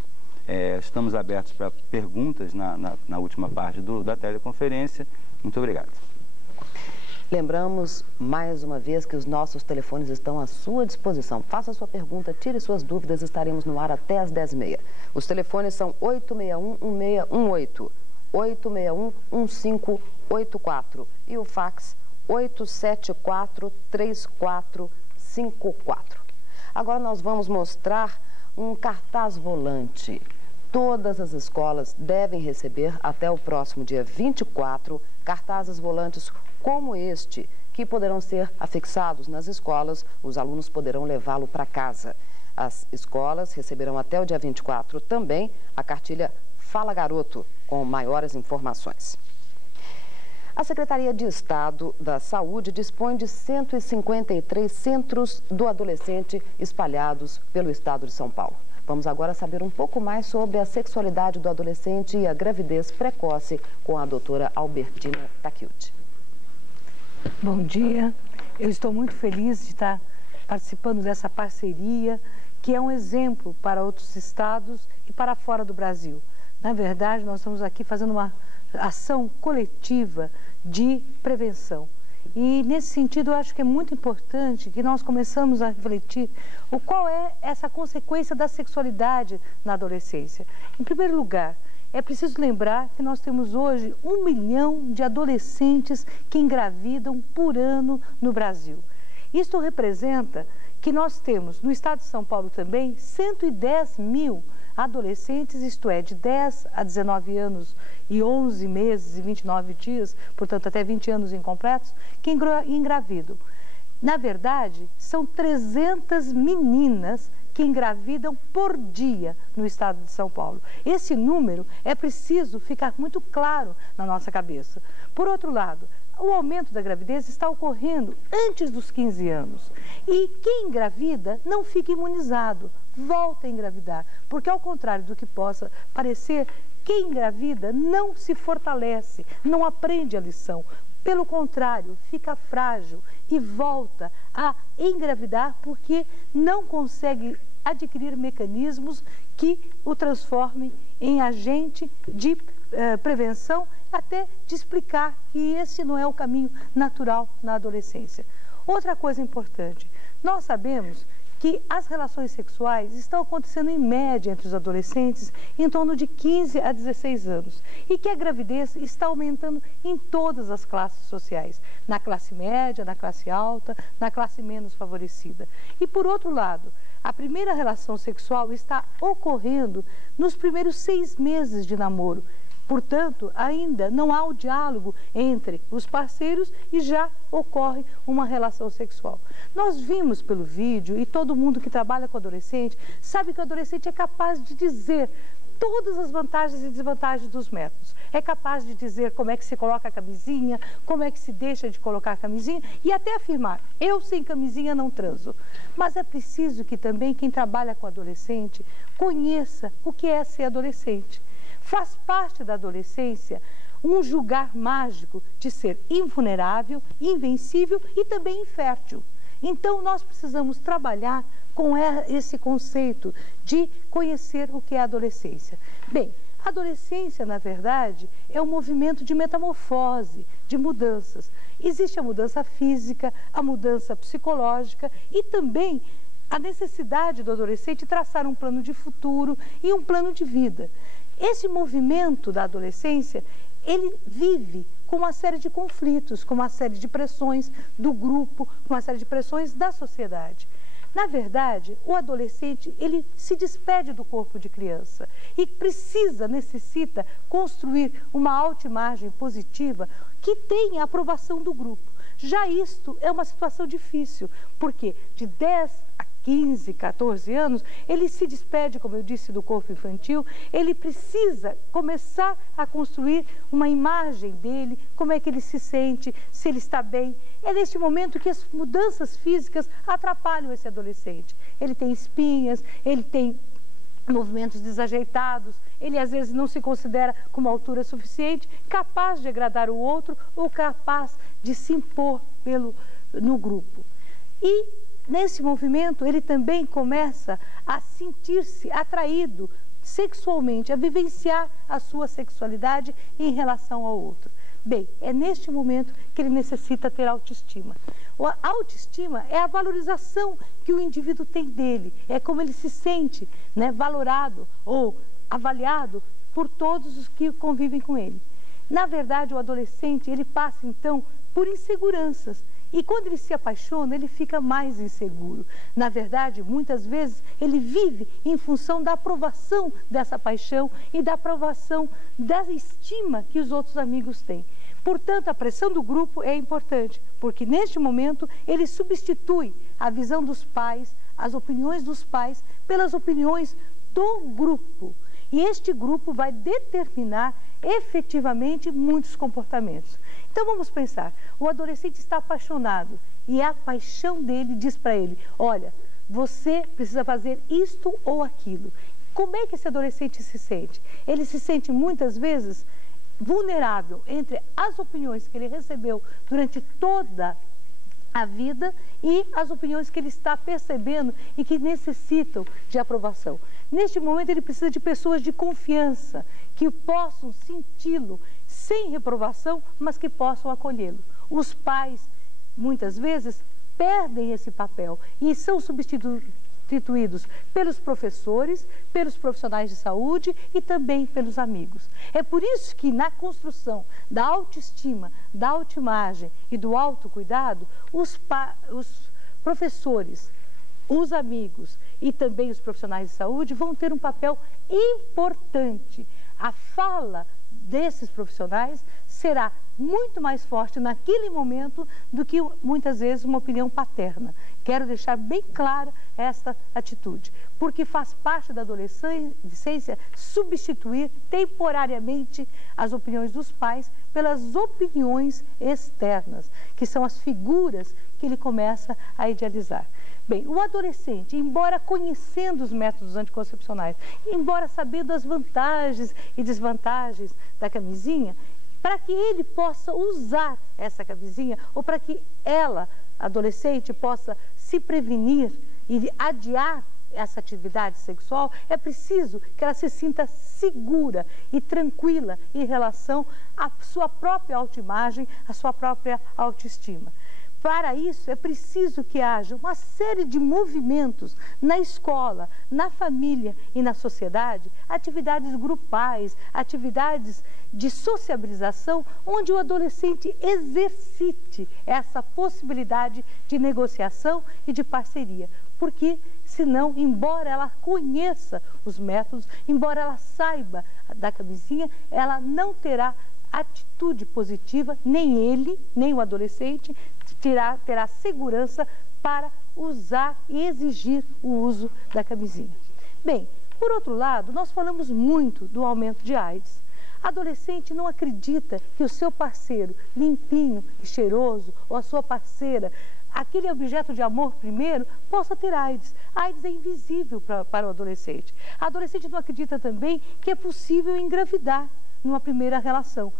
Estamos abertos para perguntas na última parte da teleconferência. Muito obrigado. Lembramos mais uma vez que os nossos telefones estão à sua disposição. Faça a sua pergunta, tire suas dúvidas, estaremos no ar até às 10h30. Os telefones são 861-1618, 861-1584 e o fax 874-3454. Agora nós vamos mostrar um cartaz volante. Todas as escolas devem receber até o próximo dia 24 cartazes volantes como este, que poderão ser afixados nas escolas, os alunos poderão levá-lo para casa. As escolas receberão até o dia 24 também a cartilha Fala Garoto, com maiores informações. A Secretaria de Estado da Saúde dispõe de 153 centros do adolescente espalhados pelo estado de São Paulo. Vamos agora saber um pouco mais sobre a sexualidade do adolescente e a gravidez precoce com a doutora Albertina Takeuchi. Bom dia, eu estou muito feliz de estar participando dessa parceria, que é um exemplo para outros estados e para fora do Brasil. Na verdade, nós estamos aqui fazendo uma ação coletiva de prevenção. E, nesse sentido, eu acho que é muito importante que nós começamos a refletir qual é essa consequência da sexualidade na adolescência. Em primeiro lugar, é preciso lembrar que nós temos hoje 1 milhão de adolescentes que engravidam por ano no Brasil. Isto representa que nós temos, no estado de São Paulo também, 110 mil adolescentes, isto é, de 10 a 19 anos e 11 meses e 29 dias, portanto até 20 anos incompletos, que engravidam. Na verdade, são 300 meninas que engravidam por dia no estado de São Paulo. Esse número é preciso ficar muito claro na nossa cabeça. Por outro lado, o aumento da gravidez está ocorrendo antes dos 15 anos. E quem engravida não fica imunizado, volta a engravidar, porque ao contrário do que possa parecer, quem engravida não se fortalece, não aprende a lição. Pelo contrário, fica frágil e volta a engravidar porque não consegue adquirir mecanismos que o transformem em agente de prevenção, até de explicar que esse não é o caminho natural na adolescência. Outra coisa importante, nós sabemos que as relações sexuais estão acontecendo em média entre os adolescentes em torno de 15 a 16 anos e que a gravidez está aumentando em todas as classes sociais, na classe média, na classe alta, na classe menos favorecida. E por outro lado, a primeira relação sexual está ocorrendo nos primeiros 6 meses de namoro. Portanto, ainda não há o diálogo entre os parceiros e já ocorre uma relação sexual. Nós vimos pelo vídeo, e todo mundo que trabalha com adolescente sabe que o adolescente é capaz de dizer todas as vantagens e desvantagens dos métodos. É capaz de dizer como é que se coloca a camisinha, como é que se deixa de colocar a camisinha e até afirmar, eu sem camisinha não transo. Mas é preciso que também quem trabalha com adolescente conheça o que é ser adolescente. Faz parte da adolescência um julgar mágico de ser invulnerável, invencível e também infértil. Então, nós precisamos trabalhar com esse conceito de conhecer o que é a adolescência. Bem, a adolescência, na verdade, é um movimento de metamorfose, de mudanças. Existe a mudança física, a mudança psicológica e também a necessidade do adolescente traçar um plano de futuro e um plano de vida. Esse movimento da adolescência, ele vive com uma série de conflitos, com uma série de pressões do grupo, com uma série de pressões da sociedade. Na verdade, o adolescente, ele se despede do corpo de criança e necessita construir uma autoimagem positiva que tenha a aprovação do grupo. Já isto é uma situação difícil, porque de 10 a 15, 14 anos, ele se despede, como eu disse, do corpo infantil, ele precisa começar a construir uma imagem dele, como é que ele se sente, se ele está bem. É neste momento que as mudanças físicas atrapalham esse adolescente. Ele tem espinhas, ele tem movimentos desajeitados, ele às vezes não se considera com uma altura suficiente, capaz de agradar o outro ou capaz de se impor no grupo. E nesse movimento ele também começa a sentir-se atraído sexualmente, a vivenciar a sua sexualidade em relação ao outro. Bem, é neste momento que ele necessita ter autoestima. A autoestima é a valorização que o indivíduo tem dele, é como ele se sente, né, valorado ou avaliado por todos os que convivem com ele. Na verdade, o adolescente, ele passa então por inseguranças e quando ele se apaixona, ele fica mais inseguro. Na verdade, muitas vezes, ele vive em função da aprovação dessa paixão e da aprovação da estima que os outros amigos têm. Portanto, a pressão do grupo é importante, porque neste momento ele substitui a visão dos pais, as opiniões dos pais, pelas opiniões do grupo. E este grupo vai determinar efetivamente muitos comportamentos. Então vamos pensar, o adolescente está apaixonado e a paixão dele diz para ele, olha, você precisa fazer isto ou aquilo. Como é que esse adolescente se sente? Ele se sente muitas vezes vulnerável entre as opiniões que ele recebeu durante toda a vida e as opiniões que ele está percebendo e que necessitam de aprovação. Neste momento ele precisa de pessoas de confiança, que possam senti-lo sem reprovação, mas que possam acolhê-lo. Os pais, muitas vezes, perdem esse papel e são substituídos pelos professores, pelos profissionais de saúde e também pelos amigos. É por isso que na construção da autoestima, da autoimagem e do autocuidado, os professores, os amigos e também os profissionais de saúde vão ter um papel importante. A fala desses profissionais será muito mais forte naquele momento do que muitas vezes uma opinião paterna. Quero deixar bem clara esta atitude, porque faz parte da adolescência substituir temporariamente as opiniões dos pais pelas opiniões externas, que são as figuras que ele começa a idealizar. Bem, o adolescente, embora conhecendo os métodos anticoncepcionais, embora sabendo as vantagens e desvantagens da camisinha, para que ele possa usar essa camisinha, ou para que ela, adolescente, possa se prevenir e adiar essa atividade sexual, é preciso que ela se sinta segura e tranquila em relação à sua própria autoimagem, à sua própria autoestima. Para isso, é preciso que haja uma série de movimentos na escola, na família e na sociedade, atividades grupais, atividades de sociabilização, onde o adolescente exercite essa possibilidade de negociação e de parceria. Porque, senão, embora ela conheça os métodos, embora ela saiba da camisinha, ela não terá atitude positiva, nem ele, nem o adolescente, terá segurança para usar e exigir o uso da camisinha. Bem, por outro lado, nós falamos muito do aumento de AIDS. Adolescente não acredita que o seu parceiro limpinho e cheiroso, ou a sua parceira, aquele objeto de amor primeiro, possa ter AIDS. A AIDS é invisível para o adolescente. A adolescente não acredita também que é possível engravidar numa primeira relação.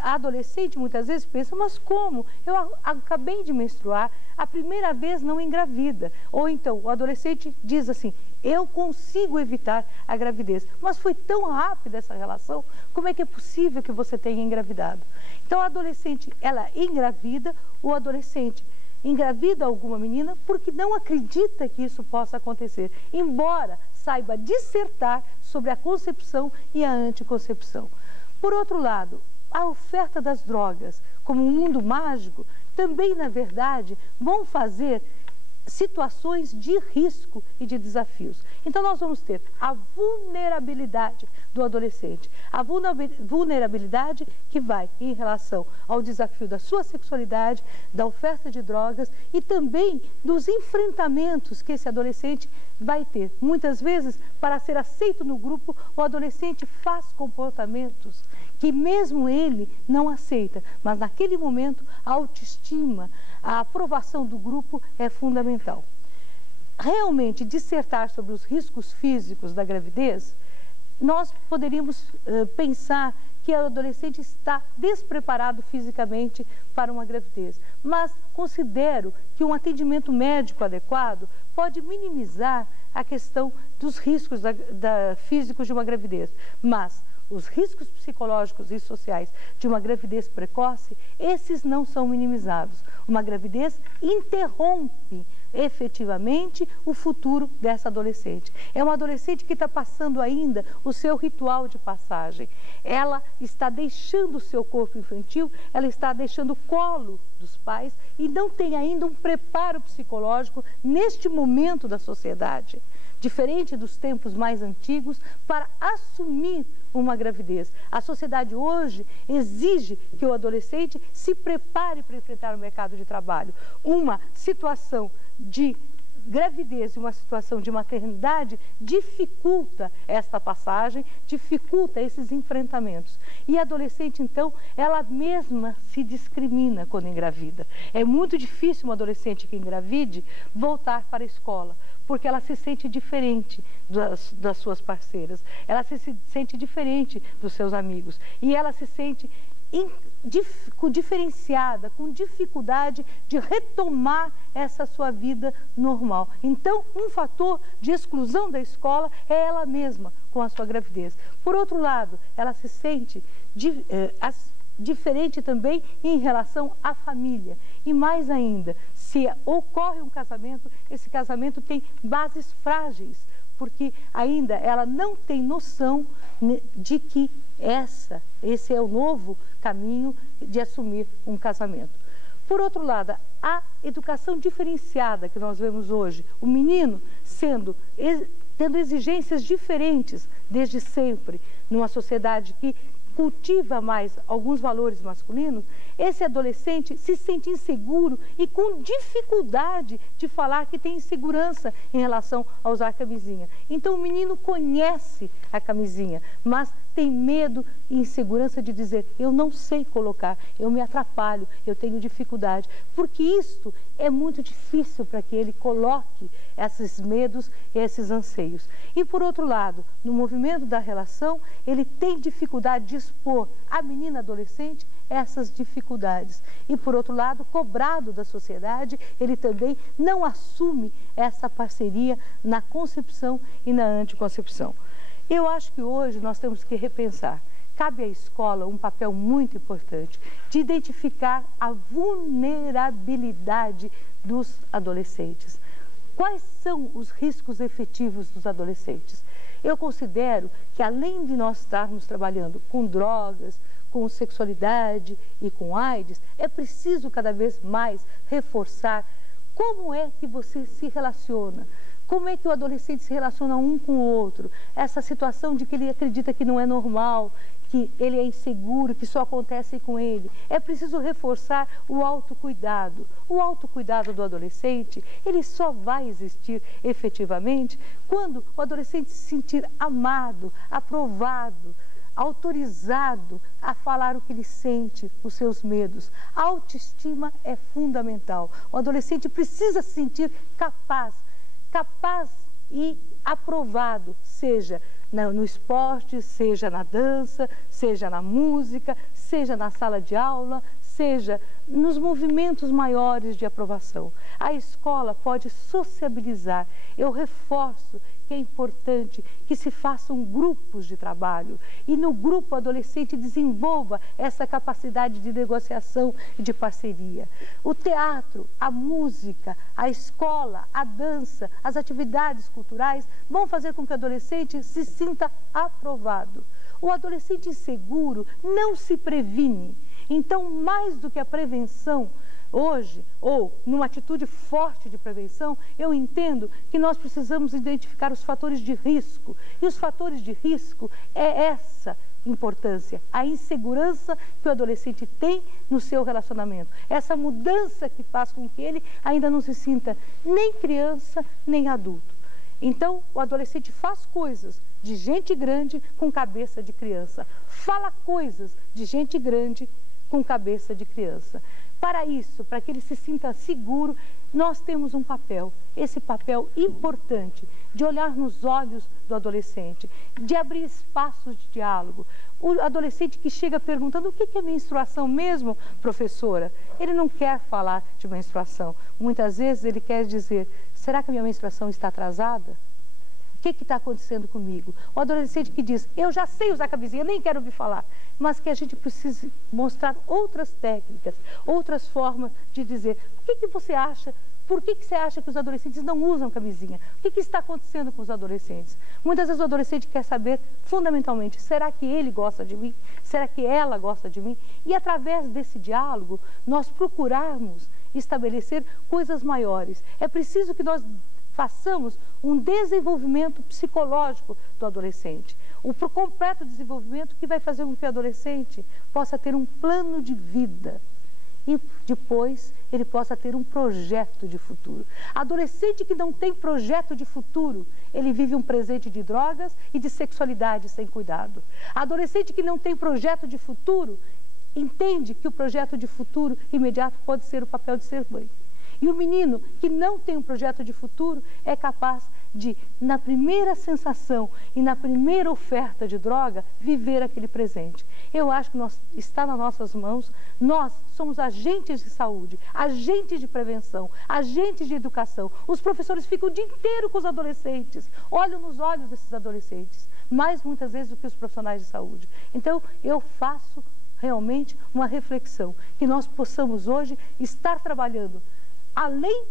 A adolescente muitas vezes pensa, mas como? Eu acabei de menstruar, a primeira vez não engravida. Ou então, o adolescente diz assim, eu consigo evitar a gravidez. Mas foi tão rápida essa relação, como é que é possível que você tenha engravidado? Então, a adolescente, ela engravida, o adolescente engravida alguma menina porque não acredita que isso possa acontecer, embora saiba dissertar sobre a concepção e a anticoncepção. Por outro lado, a oferta das drogas, como um mundo mágico, também, na verdade, vão fazer situações de risco e de desafios. Então, nós vamos ter a vulnerabilidade do adolescente, a vulnerabilidade que vai em relação ao desafio da sua sexualidade, da oferta de drogas e também dos enfrentamentos que esse adolescente vai ter. Muitas vezes, para ser aceito no grupo, o adolescente faz comportamentos que mesmo ele não aceita, mas naquele momento a autoestima, a aprovação do grupo é fundamental. Realmente dissertar sobre os riscos físicos da gravidez, nós poderíamos pensar que o adolescente está despreparado fisicamente para uma gravidez, mas considero que um atendimento médico adequado pode minimizar a questão dos riscos físicos de uma gravidez, mas os riscos psicológicos e sociais de uma gravidez precoce, esses não são minimizados. Uma gravidez interrompe efetivamente o futuro dessa adolescente. É uma adolescente que está passando ainda o seu ritual de passagem. Ela está deixando o seu corpo infantil, ela está deixando o colo dos pais e não tem ainda um preparo psicológico neste momento da sociedade, diferente dos tempos mais antigos, para assumir uma gravidez. A sociedade hoje exige que o adolescente se prepare para enfrentar o mercado de trabalho. Uma situação de gravidez e uma situação de maternidade dificulta esta passagem, dificulta esses enfrentamentos. E a adolescente, então, ela mesma se discrimina quando engravida. É muito difícil uma adolescente que engravide voltar para a escola, porque ela se sente diferente das suas parceiras, ela se sente diferente dos seus amigos e ela se sente diferenciada, com dificuldade de retomar essa sua vida normal. Então, um fator de exclusão da escola é ela mesma com a sua gravidez. Por outro lado, ela se sente diferente também em relação à família. E mais ainda, se ocorre um casamento, esse casamento tem bases frágeis, porque ainda ela não tem noção de que esse é o novo caminho de assumir um casamento. Por outro lado, a educação diferenciada que nós vemos hoje, o menino tendo exigências diferentes desde sempre, numa sociedade que cultiva mais alguns valores masculinos, esse adolescente se sente inseguro e com dificuldade de falar que tem insegurança em relação a usar camisinha. Então o menino conhece a camisinha, mas tem medo e insegurança de dizer: eu não sei colocar, eu me atrapalho, eu tenho dificuldade, porque isto é muito difícil para que ele coloque esses medos e esses anseios. E por outro lado, no movimento da relação, ele tem dificuldade de expor à menina adolescente essas dificuldades. E por outro lado, cobrado da sociedade, ele também não assume essa parceria na concepção e na anticoncepção. Eu acho que hoje nós temos que repensar. Cabe à escola um papel muito importante de identificar a vulnerabilidade dos adolescentes. Quais são os riscos efetivos dos adolescentes? Eu considero que, além de nós estarmos trabalhando com drogas, com sexualidade e com AIDS, é preciso cada vez mais reforçar como é que você se relaciona. Como é que o adolescente se relaciona um com o outro? Essa situação de que ele acredita que não é normal, que ele é inseguro, que só acontece com ele. É preciso reforçar o autocuidado. O autocuidado do adolescente, ele só vai existir efetivamente quando o adolescente se sentir amado, aprovado, autorizado a falar o que ele sente, os seus medos. A autoestima é fundamental. O adolescente precisa se sentir capaz e aprovado, seja no esporte, seja na dança, seja na música, seja na sala de aula, seja nos movimentos maiores de aprovação. A escola pode sociabilizar. Eu reforço que é importante que se façam grupos de trabalho e no grupo o adolescente desenvolva essa capacidade de negociação e de parceria. O teatro, a música, a escola, a dança, as atividades culturais vão fazer com que o adolescente se sinta aprovado. O adolescente inseguro não se previne. Então, mais do que a prevenção, hoje, ou numa atitude forte de prevenção, eu entendo que nós precisamos identificar os fatores de risco. E os fatores de risco é essa importância, a insegurança que o adolescente tem no seu relacionamento. Essa mudança que faz com que ele ainda não se sinta nem criança, nem adulto. Então, o adolescente faz coisas de gente grande com cabeça de criança. Fala coisas de gente grande com cabeça de criança. Para isso, para que ele se sinta seguro, nós temos um papel, esse papel importante, de olhar nos olhos do adolescente, de abrir espaços de diálogo. O adolescente que chega perguntando: o que é menstruação mesmo, professora? Ele não quer falar de menstruação. Muitas vezes ele quer dizer: será que a minha menstruação está atrasada? O que está acontecendo comigo? O adolescente que diz: eu já sei usar camisinha, nem quero ouvir falar. Mas que a gente precisa mostrar outras técnicas, outras formas de dizer: o que você acha? Por que você acha que os adolescentes não usam camisinha? O que está acontecendo com os adolescentes? Muitas vezes o adolescente quer saber, fundamentalmente, será que ele gosta de mim? Será que ela gosta de mim? E através desse diálogo, nós procurarmos estabelecer coisas maiores. É preciso que nós façamos um desenvolvimento psicológico do adolescente. O completo desenvolvimento que vai fazer com que o adolescente possa ter um plano de vida e depois ele possa ter um projeto de futuro. Adolescente que não tem projeto de futuro, ele vive um presente de drogas e de sexualidade sem cuidado. Adolescente que não tem projeto de futuro, entende que o projeto de futuro imediato pode ser o papel de ser mãe. E o menino que não tem um projeto de futuro é capaz de, na primeira sensação e na primeira oferta de droga, viver aquele presente. Eu acho que está nas nossas mãos, nós somos agentes de saúde, agentes de prevenção, agentes de educação. Os professores ficam o dia inteiro com os adolescentes, olham nos olhos desses adolescentes, mais muitas vezes do que os profissionais de saúde. Então, eu faço realmente uma reflexão, que nós possamos hoje estar trabalhando, além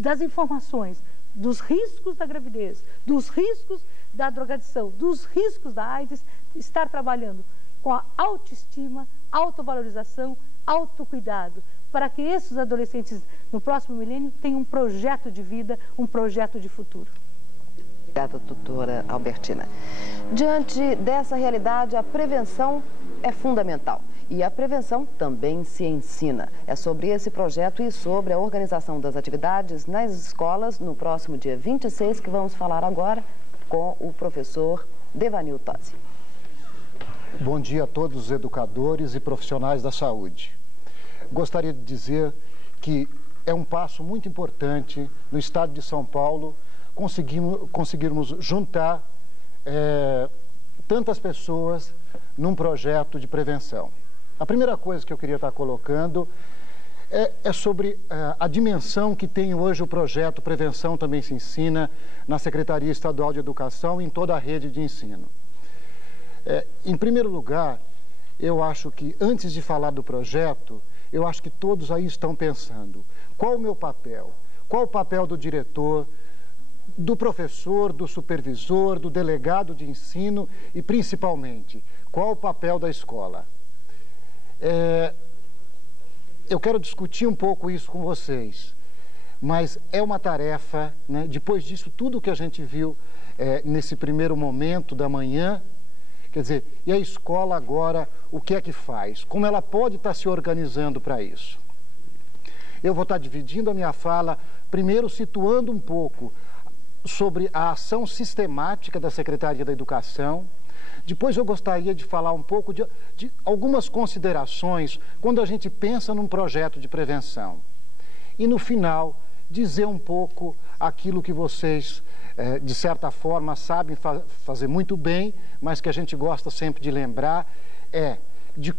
das informações, dos riscos da gravidez, dos riscos da drogadição, dos riscos da AIDS, estar trabalhando com a autoestima, autovalorização, autocuidado, para que esses adolescentes no próximo milênio tenham um projeto de vida, um projeto de futuro. Obrigada, doutora Albertina. Diante dessa realidade, a prevenção é fundamental. E a prevenção também se ensina. É sobre esse projeto e sobre a organização das atividades nas escolas no próximo dia 26 que vamos falar agora com o professor Devanil Tosi. Bom dia a todos os educadores e profissionais da saúde. Gostaria de dizer que é um passo muito importante no estado de São Paulo conseguirmos juntar tantas pessoas num projeto de prevenção. A primeira coisa que eu queria estar colocando é sobre a dimensão que tem hoje o projeto Prevenção Também Se Ensina na Secretaria Estadual de Educação e em toda a rede de ensino. Em primeiro lugar, eu acho que antes de falar do projeto, eu acho que todos aí estão pensando, qual o meu papel? Qual o papel do diretor, do professor, do supervisor, do delegado de ensino e, principalmente, qual o papel da escola? Eu quero discutir um pouco isso com vocês, mas é uma tarefa, né? Depois disso, tudo que a gente viu nesse primeiro momento da manhã, quer dizer, e a escola agora, o que é que faz? Como ela pode estar se organizando para isso? Eu vou estar dividindo a minha fala, primeiro situando um pouco sobre a ação sistemática da Secretaria da Educação. Depois eu gostaria de falar um pouco de algumas considerações quando a gente pensa num projeto de prevenção. E no final, dizer um pouco aquilo que vocês, de certa forma, sabem fazer muito bem, mas que a gente gosta sempre de lembrar, de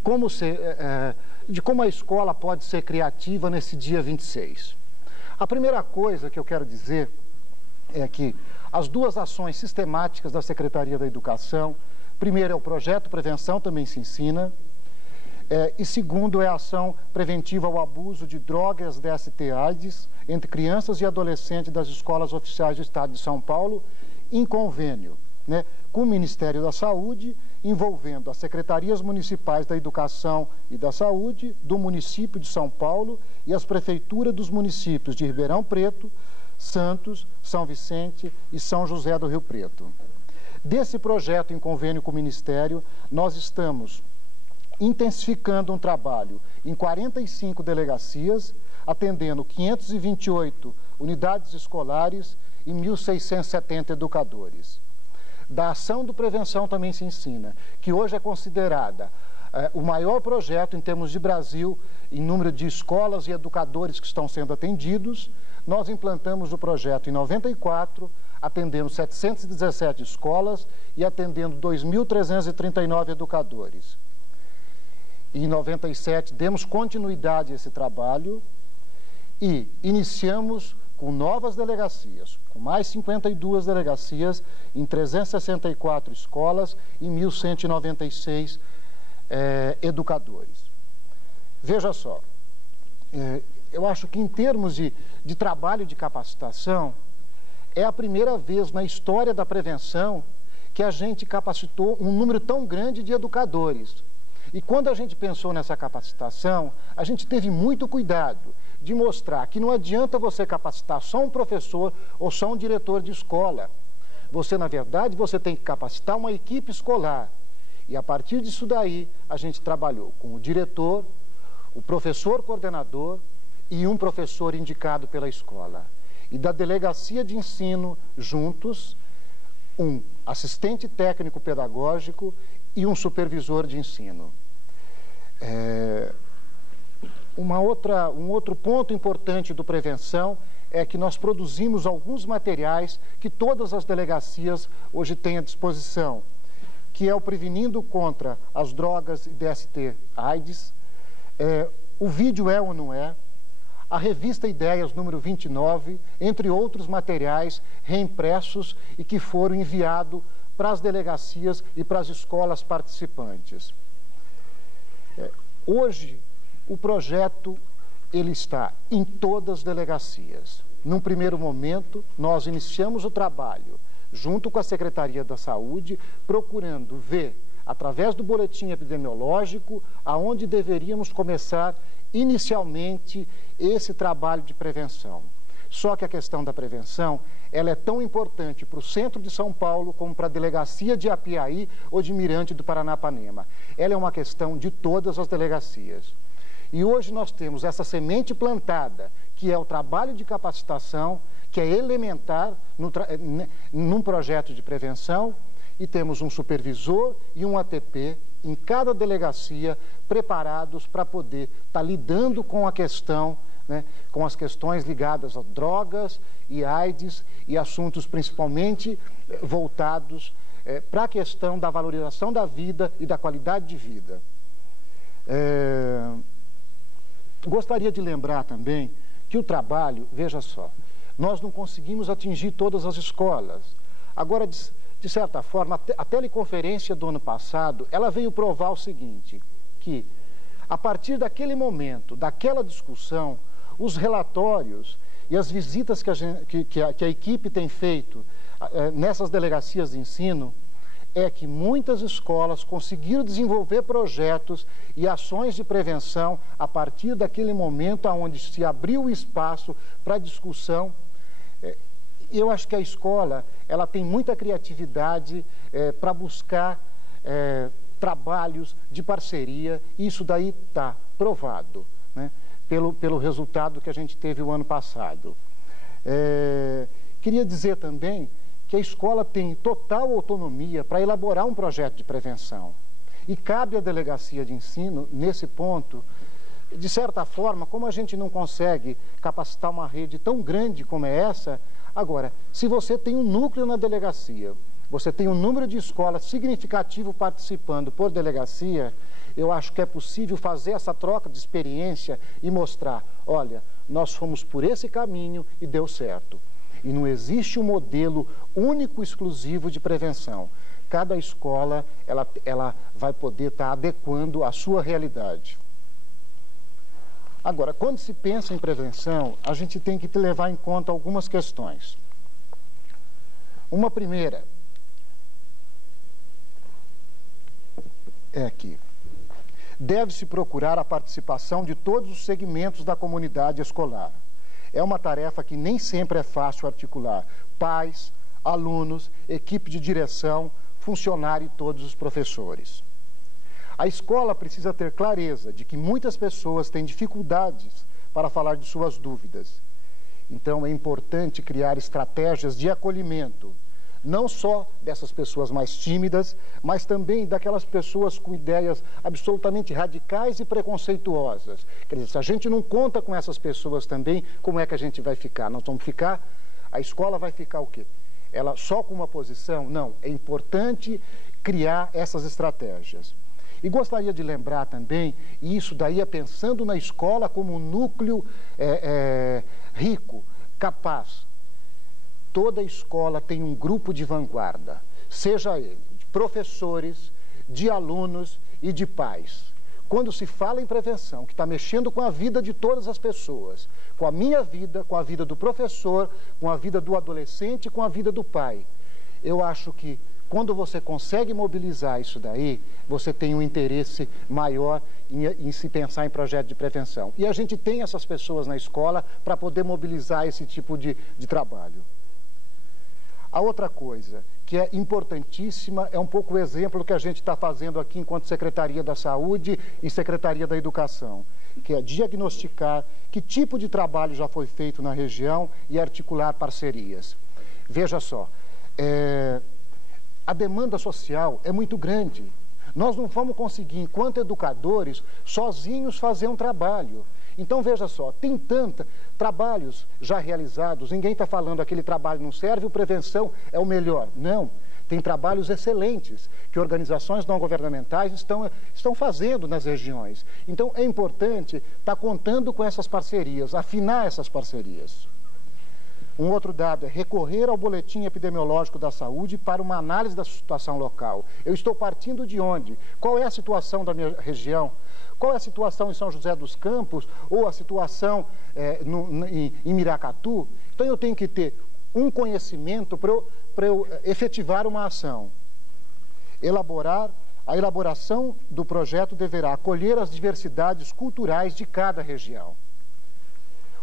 como a escola pode ser criativa nesse dia 26. A primeira coisa que eu quero dizer é que as duas ações sistemáticas da Secretaria da Educação, primeiro é o projeto Prevenção Também Se Ensina, e segundo é a ação preventiva ao abuso de drogas DST-AIDS entre crianças e adolescentes das escolas oficiais do Estado de São Paulo, em convênio, né, com o Ministério da Saúde, envolvendo as secretarias municipais da Educação e da Saúde do município de São Paulo e as prefeituras dos municípios de Ribeirão Preto, Santos, São Vicente e São José do Rio Preto. Desse projeto em convênio com o Ministério, nós estamos intensificando um trabalho em 45 delegacias, atendendo 528 unidades escolares e 1.670 educadores. Da ação do Prevenção Também Se Ensina, que hoje é considerada o maior projeto em termos de Brasil, em número de escolas e educadores que estão sendo atendidos, nós implantamos o projeto em 94, atendendo 717 escolas e atendendo 2.339 educadores. E em 97, demos continuidade a esse trabalho e iniciamos com novas delegacias, com mais 52 delegacias em 364 escolas e 1.196 educadores. Veja só, eu acho que em termos de trabalho de capacitação, é a primeira vez na história da prevenção que a gente capacitou um número tão grande de educadores. E quando a gente pensou nessa capacitação, a gente teve muito cuidado de mostrar que não adianta você capacitar só um professor ou só um diretor de escola. Você, na verdade, você tem que capacitar uma equipe escolar. E a partir disso daí, a gente trabalhou com o diretor, o professor coordenador e um professor indicado pela escola. E da delegacia de ensino, juntos, um assistente técnico pedagógico e um supervisor de ensino. Um outro ponto importante do prevenção é que nós produzimos alguns materiais que todas as delegacias hoje têm à disposição, que é o Prevenindo contra as Drogas e DST-AIDS, o vídeo É ou Não É, a revista Ideias número 29, entre outros materiais reimpressos e que foram enviados para as delegacias e para as escolas participantes. Hoje, o projeto ele está em todas as delegacias. Num primeiro momento, nós iniciamos o trabalho junto com a Secretaria da Saúde, procurando ver, através do boletim epidemiológico, aonde deveríamos começar inicialmente esse trabalho de prevenção. Só que a questão da prevenção, ela é tão importante para o centro de São Paulo como para a delegacia de Apiaí ou de Mirante do Paranapanema. Ela é uma questão de todas as delegacias. E hoje nós temos essa semente plantada, que é o trabalho de capacitação, que é elementar num projeto de prevenção, e temos um supervisor e um ATP em cada delegacia preparados para poder estar lidando com a questão, com as questões ligadas a drogas e AIDS e assuntos principalmente voltados para a questão da valorização da vida e da qualidade de vida. Gostaria de lembrar também que o trabalho, veja só, nós não conseguimos atingir todas as escolas. Agora, de certa forma, a teleconferência do ano passado, ela veio provar o seguinte, que a partir daquele momento, daquela discussão, os relatórios e as visitas que a equipe tem feito nessas delegacias de ensino, é que muitas escolas conseguiram desenvolver projetos e ações de prevenção a partir daquele momento onde se abriu o espaço para discussão. Eu acho que a escola ela tem muita criatividade para buscar trabalhos de parceria, e isso daí está provado, né, pelo resultado que a gente teve o ano passado. Queria dizer também que a escola tem total autonomia para elaborar um projeto de prevenção. E cabe à delegacia de ensino, nesse ponto, de certa forma, como a gente não consegue capacitar uma rede tão grande como é essa, agora, se você tem um núcleo na delegacia, você tem um número de escolas significativo participando por delegacia, eu acho que é possível fazer essa troca de experiência e mostrar, olha, nós fomos por esse caminho e deu certo. E não existe um modelo único, exclusivo de prevenção. Cada escola, ela vai poder estar adequando a sua realidade. Agora, quando se pensa em prevenção, a gente tem que levar em conta algumas questões. Uma primeira é aqui. Deve-se procurar a participação de todos os segmentos da comunidade escolar. É uma tarefa que nem sempre é fácil articular. Pais, alunos, equipe de direção, funcionário e todos os professores. A escola precisa ter clareza de que muitas pessoas têm dificuldades para falar de suas dúvidas. Então, é importante criar estratégias de acolhimento, não só dessas pessoas mais tímidas, mas também daquelas pessoas com ideias absolutamente radicais e preconceituosas. Quer dizer, se a gente não conta com essas pessoas também, como é que a gente vai ficar? Nós vamos ficar, a escola vai ficar o quê? Ela só com uma posição? Não, é importante criar essas estratégias. E gostaria de lembrar também, e isso daí é pensando na escola como um núcleo rico, capaz. Toda escola tem um grupo de vanguarda, seja ele de professores, de alunos e de pais. Quando se fala em prevenção, que está mexendo com a vida de todas as pessoas, com a minha vida, com a vida do professor, com a vida do adolescente, com a vida do pai, eu acho que quando você consegue mobilizar isso daí, você tem um interesse maior em se pensar em projeto de prevenção. E a gente tem essas pessoas na escola para poder mobilizar esse tipo de trabalho. A outra coisa que é importantíssima é um pouco o exemplo que a gente está fazendo aqui enquanto Secretaria da Saúde e Secretaria da Educação, que é diagnosticar que tipo de trabalho já foi feito na região e articular parcerias. Veja só, a demanda social é muito grande. Nós não vamos conseguir, enquanto educadores, sozinhos fazer um trabalho. Então, veja só, tem trabalhos já realizados, ninguém está falando aquele trabalho não serve, o prevenção é o melhor. Não, tem trabalhos excelentes que organizações não governamentais estão fazendo nas regiões. Então, é importante estar contando com essas parcerias, afinar essas parcerias. Um outro dado é recorrer ao boletim epidemiológico da saúde para uma análise da situação local. Eu estou partindo de onde? Qual é a situação da minha região? Qual é a situação em São José dos Campos ou a situação em Miracatu? Então, eu tenho que ter um conhecimento para eu efetivar uma ação. A elaboração do projeto deverá acolher as diversidades culturais de cada região.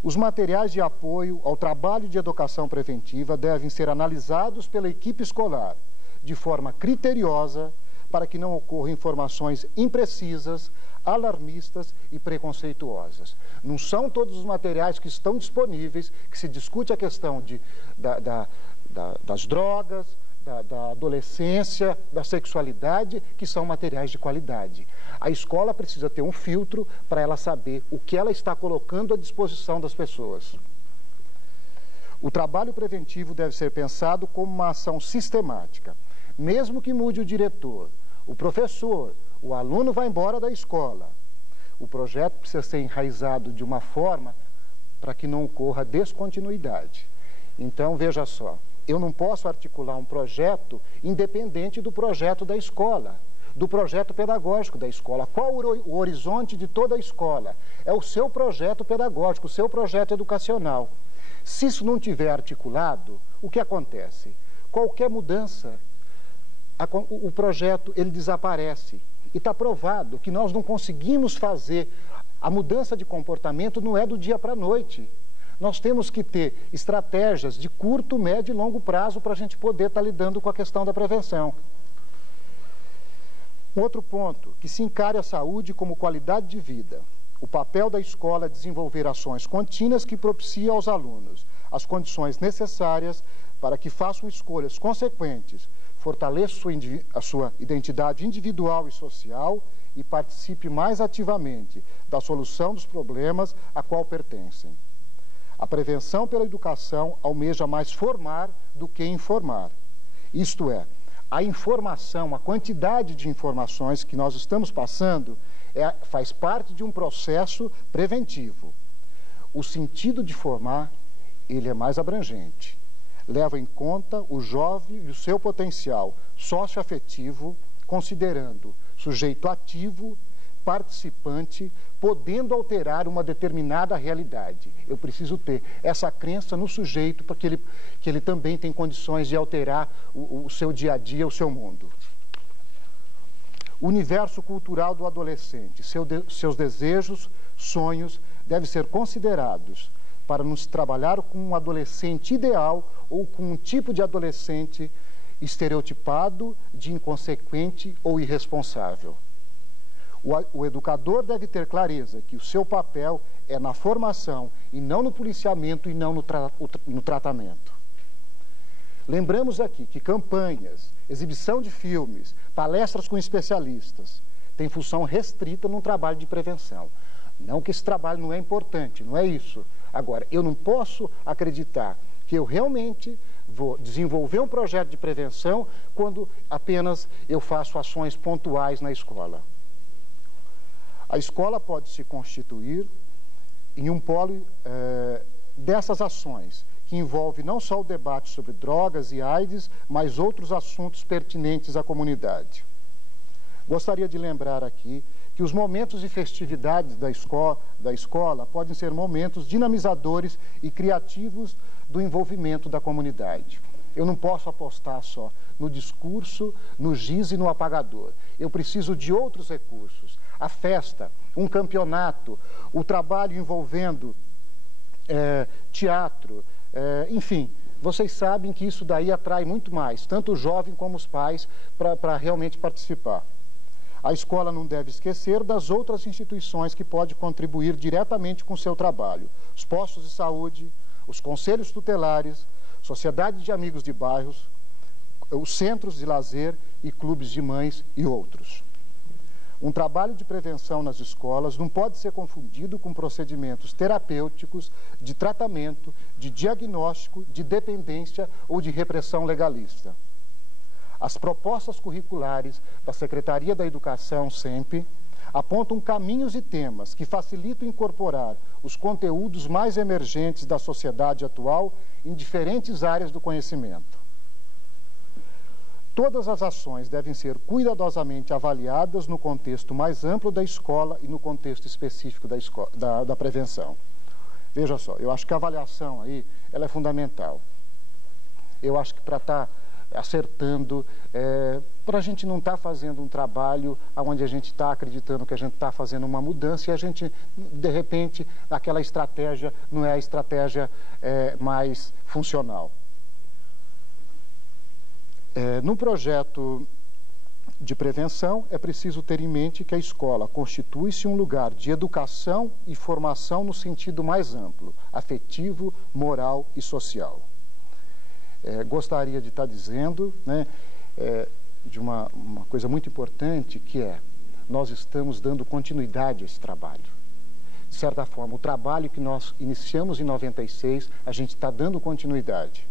Os materiais de apoio ao trabalho de educação preventiva devem ser analisados pela equipe escolar de forma criteriosa para que não ocorram informações imprecisas, alarmistas e preconceituosas. Não são todos os materiais que estão disponíveis, que se discute a questão das drogas, da adolescência, da sexualidade, que são materiais de qualidade. A escola precisa ter um filtro para ela saber o que ela está colocando à disposição das pessoas. O trabalho preventivo deve ser pensado como uma ação sistemática. Mesmo que mude o diretor, o professor, o aluno vai embora da escola. O projeto precisa ser enraizado de uma forma para que não ocorra descontinuidade. Então, veja só, eu não posso articular um projeto independente do projeto da escola, do projeto pedagógico da escola. Qual o horizonte de toda a escola? É o seu projeto pedagógico, o seu projeto educacional. Se isso não estiver articulado, o que acontece? Qualquer mudança, o projeto ele desaparece. E está provado que nós não conseguimos fazer, a mudança de comportamento não é do dia para a noite. Nós temos que ter estratégias de curto, médio e longo prazo para a gente poder estar lidando com a questão da prevenção. Outro ponto, que se encare a saúde como qualidade de vida. O papel da escola é desenvolver ações contínuas que propiciem aos alunos as condições necessárias para que façam escolhas consequentes, fortaleçam a sua identidade individual e social e participe mais ativamente da solução dos problemas a qual pertencem. A prevenção pela educação almeja mais formar do que informar. Isto é, a informação, a quantidade de informações que nós estamos passando faz parte de um processo preventivo. O sentido de formar, ele é mais abrangente. Leva em conta o jovem e o seu potencial socioafetivo, considerando sujeito ativo, participante, podendo alterar uma determinada realidade. Eu preciso ter essa crença no sujeito para que ele também tem condições de alterar o seu dia a dia, o seu mundo. O universo cultural do adolescente, seus desejos, sonhos, devem ser considerados para nos trabalhar com um adolescente ideal ou com um tipo de adolescente estereotipado de inconsequente ou irresponsável. O educador deve ter clareza que o seu papel é na formação e não no policiamento e não no tratamento. Lembramos aqui que campanhas, exibição de filmes, palestras com especialistas têm função restrita num trabalho de prevenção. Não que esse trabalho não é importante, não é isso. Agora, eu não posso acreditar que eu realmente vou desenvolver um projeto de prevenção quando apenas eu faço ações pontuais na escola. A escola pode se constituir em um polo dessas ações, que envolve não só o debate sobre drogas e AIDS, mas outros assuntos pertinentes à comunidade. Gostaria de lembrar aqui que os momentos de festividades da escola podem ser momentos dinamizadores e criativos do envolvimento da comunidade. Eu não posso apostar só no discurso, no giz e no apagador. Eu preciso de outros recursos. A festa, um campeonato, o trabalho envolvendo teatro, enfim, vocês sabem que isso daí atrai muito mais, tanto o jovem como os pais, para realmente participar. A escola não deve esquecer das outras instituições que podem contribuir diretamente com o seu trabalho. Os postos de saúde, os conselhos tutelares, sociedade de amigos de bairros, os centros de lazer e clubes de mães e outros. Um trabalho de prevenção nas escolas não pode ser confundido com procedimentos terapêuticos, de tratamento, de diagnóstico, de dependência ou de repressão legalista. As propostas curriculares da Secretaria da Educação, sempre, apontam caminhos e temas que facilitam incorporar os conteúdos mais emergentes da sociedade atual em diferentes áreas do conhecimento. Todas as ações devem ser cuidadosamente avaliadas no contexto mais amplo da escola e no contexto específico da prevenção. Veja só, eu acho que a avaliação aí, ela é fundamental. Eu acho que para estar acertando, para a gente não estar fazendo um trabalho onde a gente está acreditando que a gente está fazendo uma mudança e a gente, de repente, aquela estratégia não é a estratégia mais funcional. No projeto de prevenção, é preciso ter em mente que a escola constitui-se um lugar de educação e formação no sentido mais amplo, afetivo, moral e social. Gostaria de estar dizendo, né, de uma coisa muito importante, que nós estamos dando continuidade a esse trabalho. De certa forma, o trabalho que nós iniciamos em 96, a gente está dando continuidade.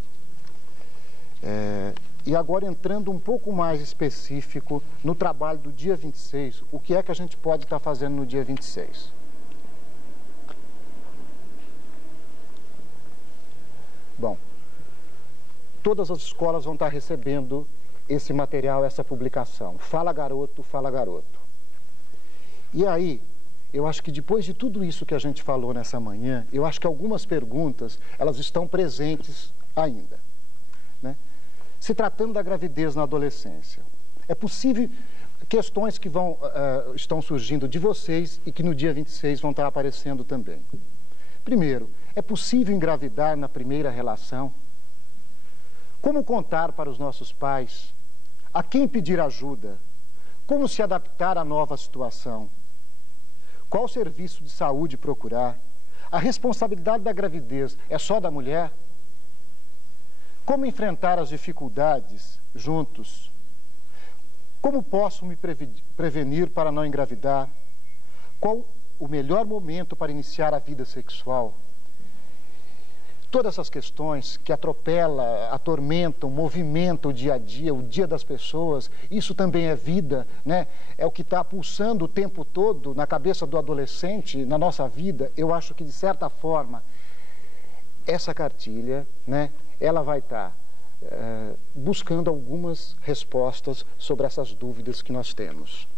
E agora, entrando um pouco mais específico no trabalho do dia 26, o que é que a gente pode estar fazendo no dia 26? Bom, todas as escolas vão estar recebendo esse material, essa publicação. Fala Garoto, Fala Garoto. E aí, eu acho que depois de tudo isso que a gente falou nessa manhã, eu acho que algumas perguntas, elas estão presentes ainda, né? Se tratando da gravidez na adolescência, é possível questões que estão surgindo de vocês e que no dia 26 vão estar aparecendo também. Primeiro, é possível engravidar na primeira relação? Como contar para os nossos pais? A quem pedir ajuda? Como se adaptar à nova situação? Qual serviço de saúde procurar? A responsabilidade da gravidez é só da mulher? Como enfrentar as dificuldades juntos? Como posso me prevenir para não engravidar? Qual o melhor momento para iniciar a vida sexual? Todas essas questões que atormentam, movimentam o dia a dia, o dia das pessoas, isso também é vida, né? É o que está pulsando o tempo todo na cabeça do adolescente, na nossa vida. Eu acho que, de certa forma, essa cartilha, né, ela vai estar buscando algumas respostas sobre essas dúvidas que nós temos.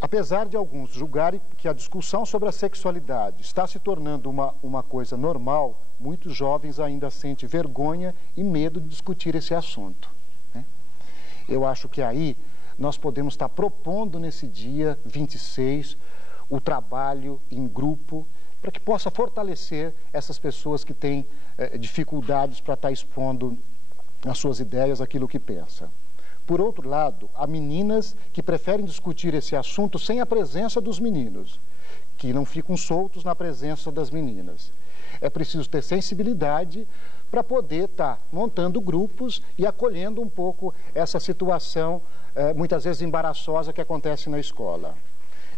Apesar de alguns julgarem que a discussão sobre a sexualidade está se tornando uma coisa normal, muitos jovens ainda sentem vergonha e medo de discutir esse assunto, né? Eu acho que aí nós podemos estar propondo nesse dia 26 o trabalho em grupo para que possa fortalecer essas pessoas que têm dificuldades para estar expondo as suas ideias, aquilo que pensa. Por outro lado, há meninas que preferem discutir esse assunto sem a presença dos meninos, que não ficam soltos na presença das meninas. É preciso ter sensibilidade para poder estar montando grupos e acolhendo um pouco essa situação, muitas vezes embaraçosa, que acontece na escola.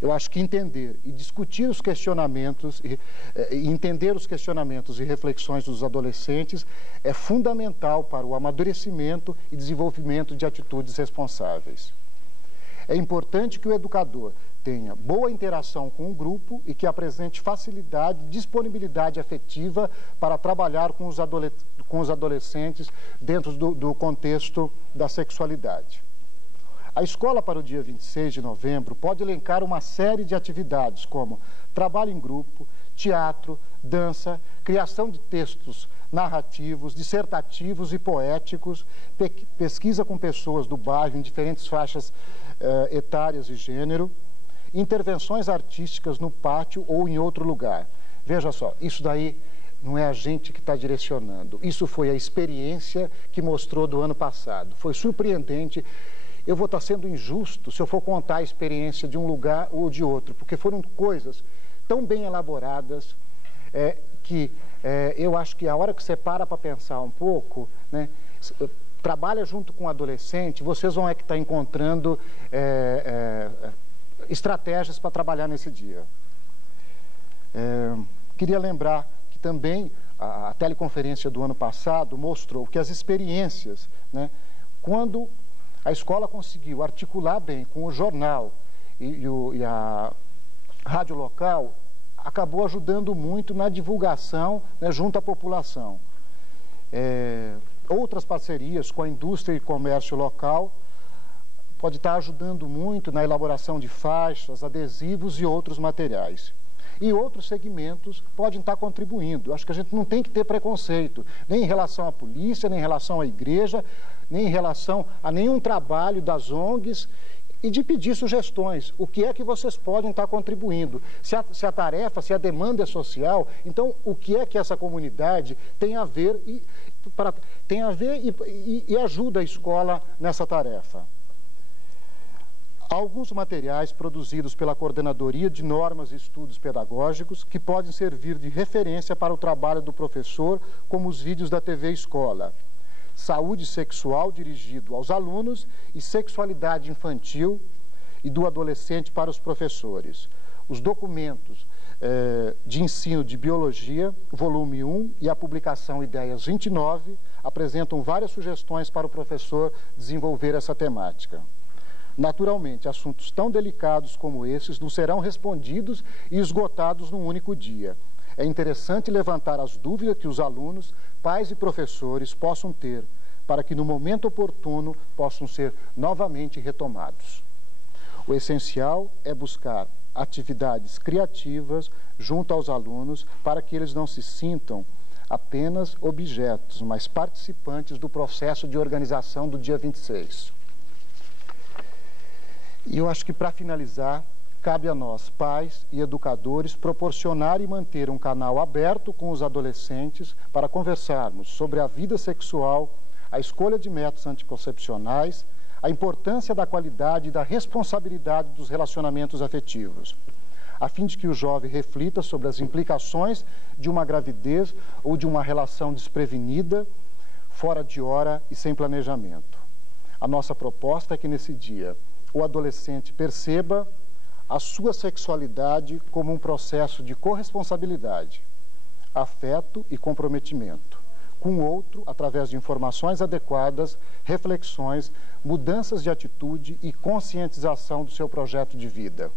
Eu acho que entender e discutir os questionamentos, e entender os questionamentos e reflexões dos adolescentes é fundamental para o amadurecimento e desenvolvimento de atitudes responsáveis. É importante que o educador tenha boa interação com o grupo e que apresente facilidade e disponibilidade afetiva para trabalhar com os adolescentes dentro do contexto da sexualidade. A escola, para o dia 26 de novembro, pode elencar uma série de atividades como trabalho em grupo, teatro, dança, criação de textos narrativos, dissertativos e poéticos, pesquisa com pessoas do bairro em diferentes faixas etárias e gênero, intervenções artísticas no pátio ou em outro lugar. Veja só, isso daí não é a gente que está direcionando. Isso foi a experiência que mostrou do ano passado. Foi surpreendente. Eu vou estar sendo injusto se eu for contar a experiência de um lugar ou de outro, porque foram coisas tão bem elaboradas que eu acho que a hora que você para pensar um pouco, né, trabalha junto com o adolescente, vocês vão estar encontrando estratégias para trabalhar nesse dia. Queria lembrar que também a teleconferência do ano passado mostrou que as experiências, né, quando a escola conseguiu articular bem com o jornal e a rádio local, acabou ajudando muito na divulgação, né, junto à população. Outras parcerias com a indústria e comércio local pode estar ajudando muito na elaboração de faixas, adesivos e outros materiais. E outros segmentos podem estar contribuindo. Acho que a gente não tem que ter preconceito, nem em relação à polícia, nem em relação à igreja, nem em relação a nenhum trabalho das ONGs, e de pedir sugestões. O que é que vocês podem estar contribuindo? Se a tarefa, se a demanda é social, então o que é que essa comunidade tem a ver e ajuda a escola nessa tarefa? Alguns materiais produzidos pela Coordenadoria de Normas e Estudos Pedagógicos que podem servir de referência para o trabalho do professor, como os vídeos da TV Escola. Saúde sexual dirigido aos alunos e sexualidade infantil e do adolescente para os professores. Os documentos de ensino de biologia, volume 1 e a publicação Ideias 29, apresentam várias sugestões para o professor desenvolver essa temática. Naturalmente, assuntos tão delicados como esses não serão respondidos e esgotados num único dia. É interessante levantar as dúvidas que os alunos, pais e professores possam ter, para que no momento oportuno possam ser novamente retomados. O essencial é buscar atividades criativas junto aos alunos para que eles não se sintam apenas objetos, mas participantes do processo de organização do dia 26. E eu acho que, para finalizar, cabe a nós, pais e educadores, proporcionar e manter um canal aberto com os adolescentes para conversarmos sobre a vida sexual, a escolha de métodos anticoncepcionais, a importância da qualidade e da responsabilidade dos relacionamentos afetivos, a fim de que o jovem reflita sobre as implicações de uma gravidez ou de uma relação desprevenida, fora de hora e sem planejamento. A nossa proposta é que, nesse dia, o adolescente perceba a sua sexualidade como um processo de corresponsabilidade, afeto e comprometimento com o outro através de informações adequadas, reflexões, mudanças de atitude e conscientização do seu projeto de vida.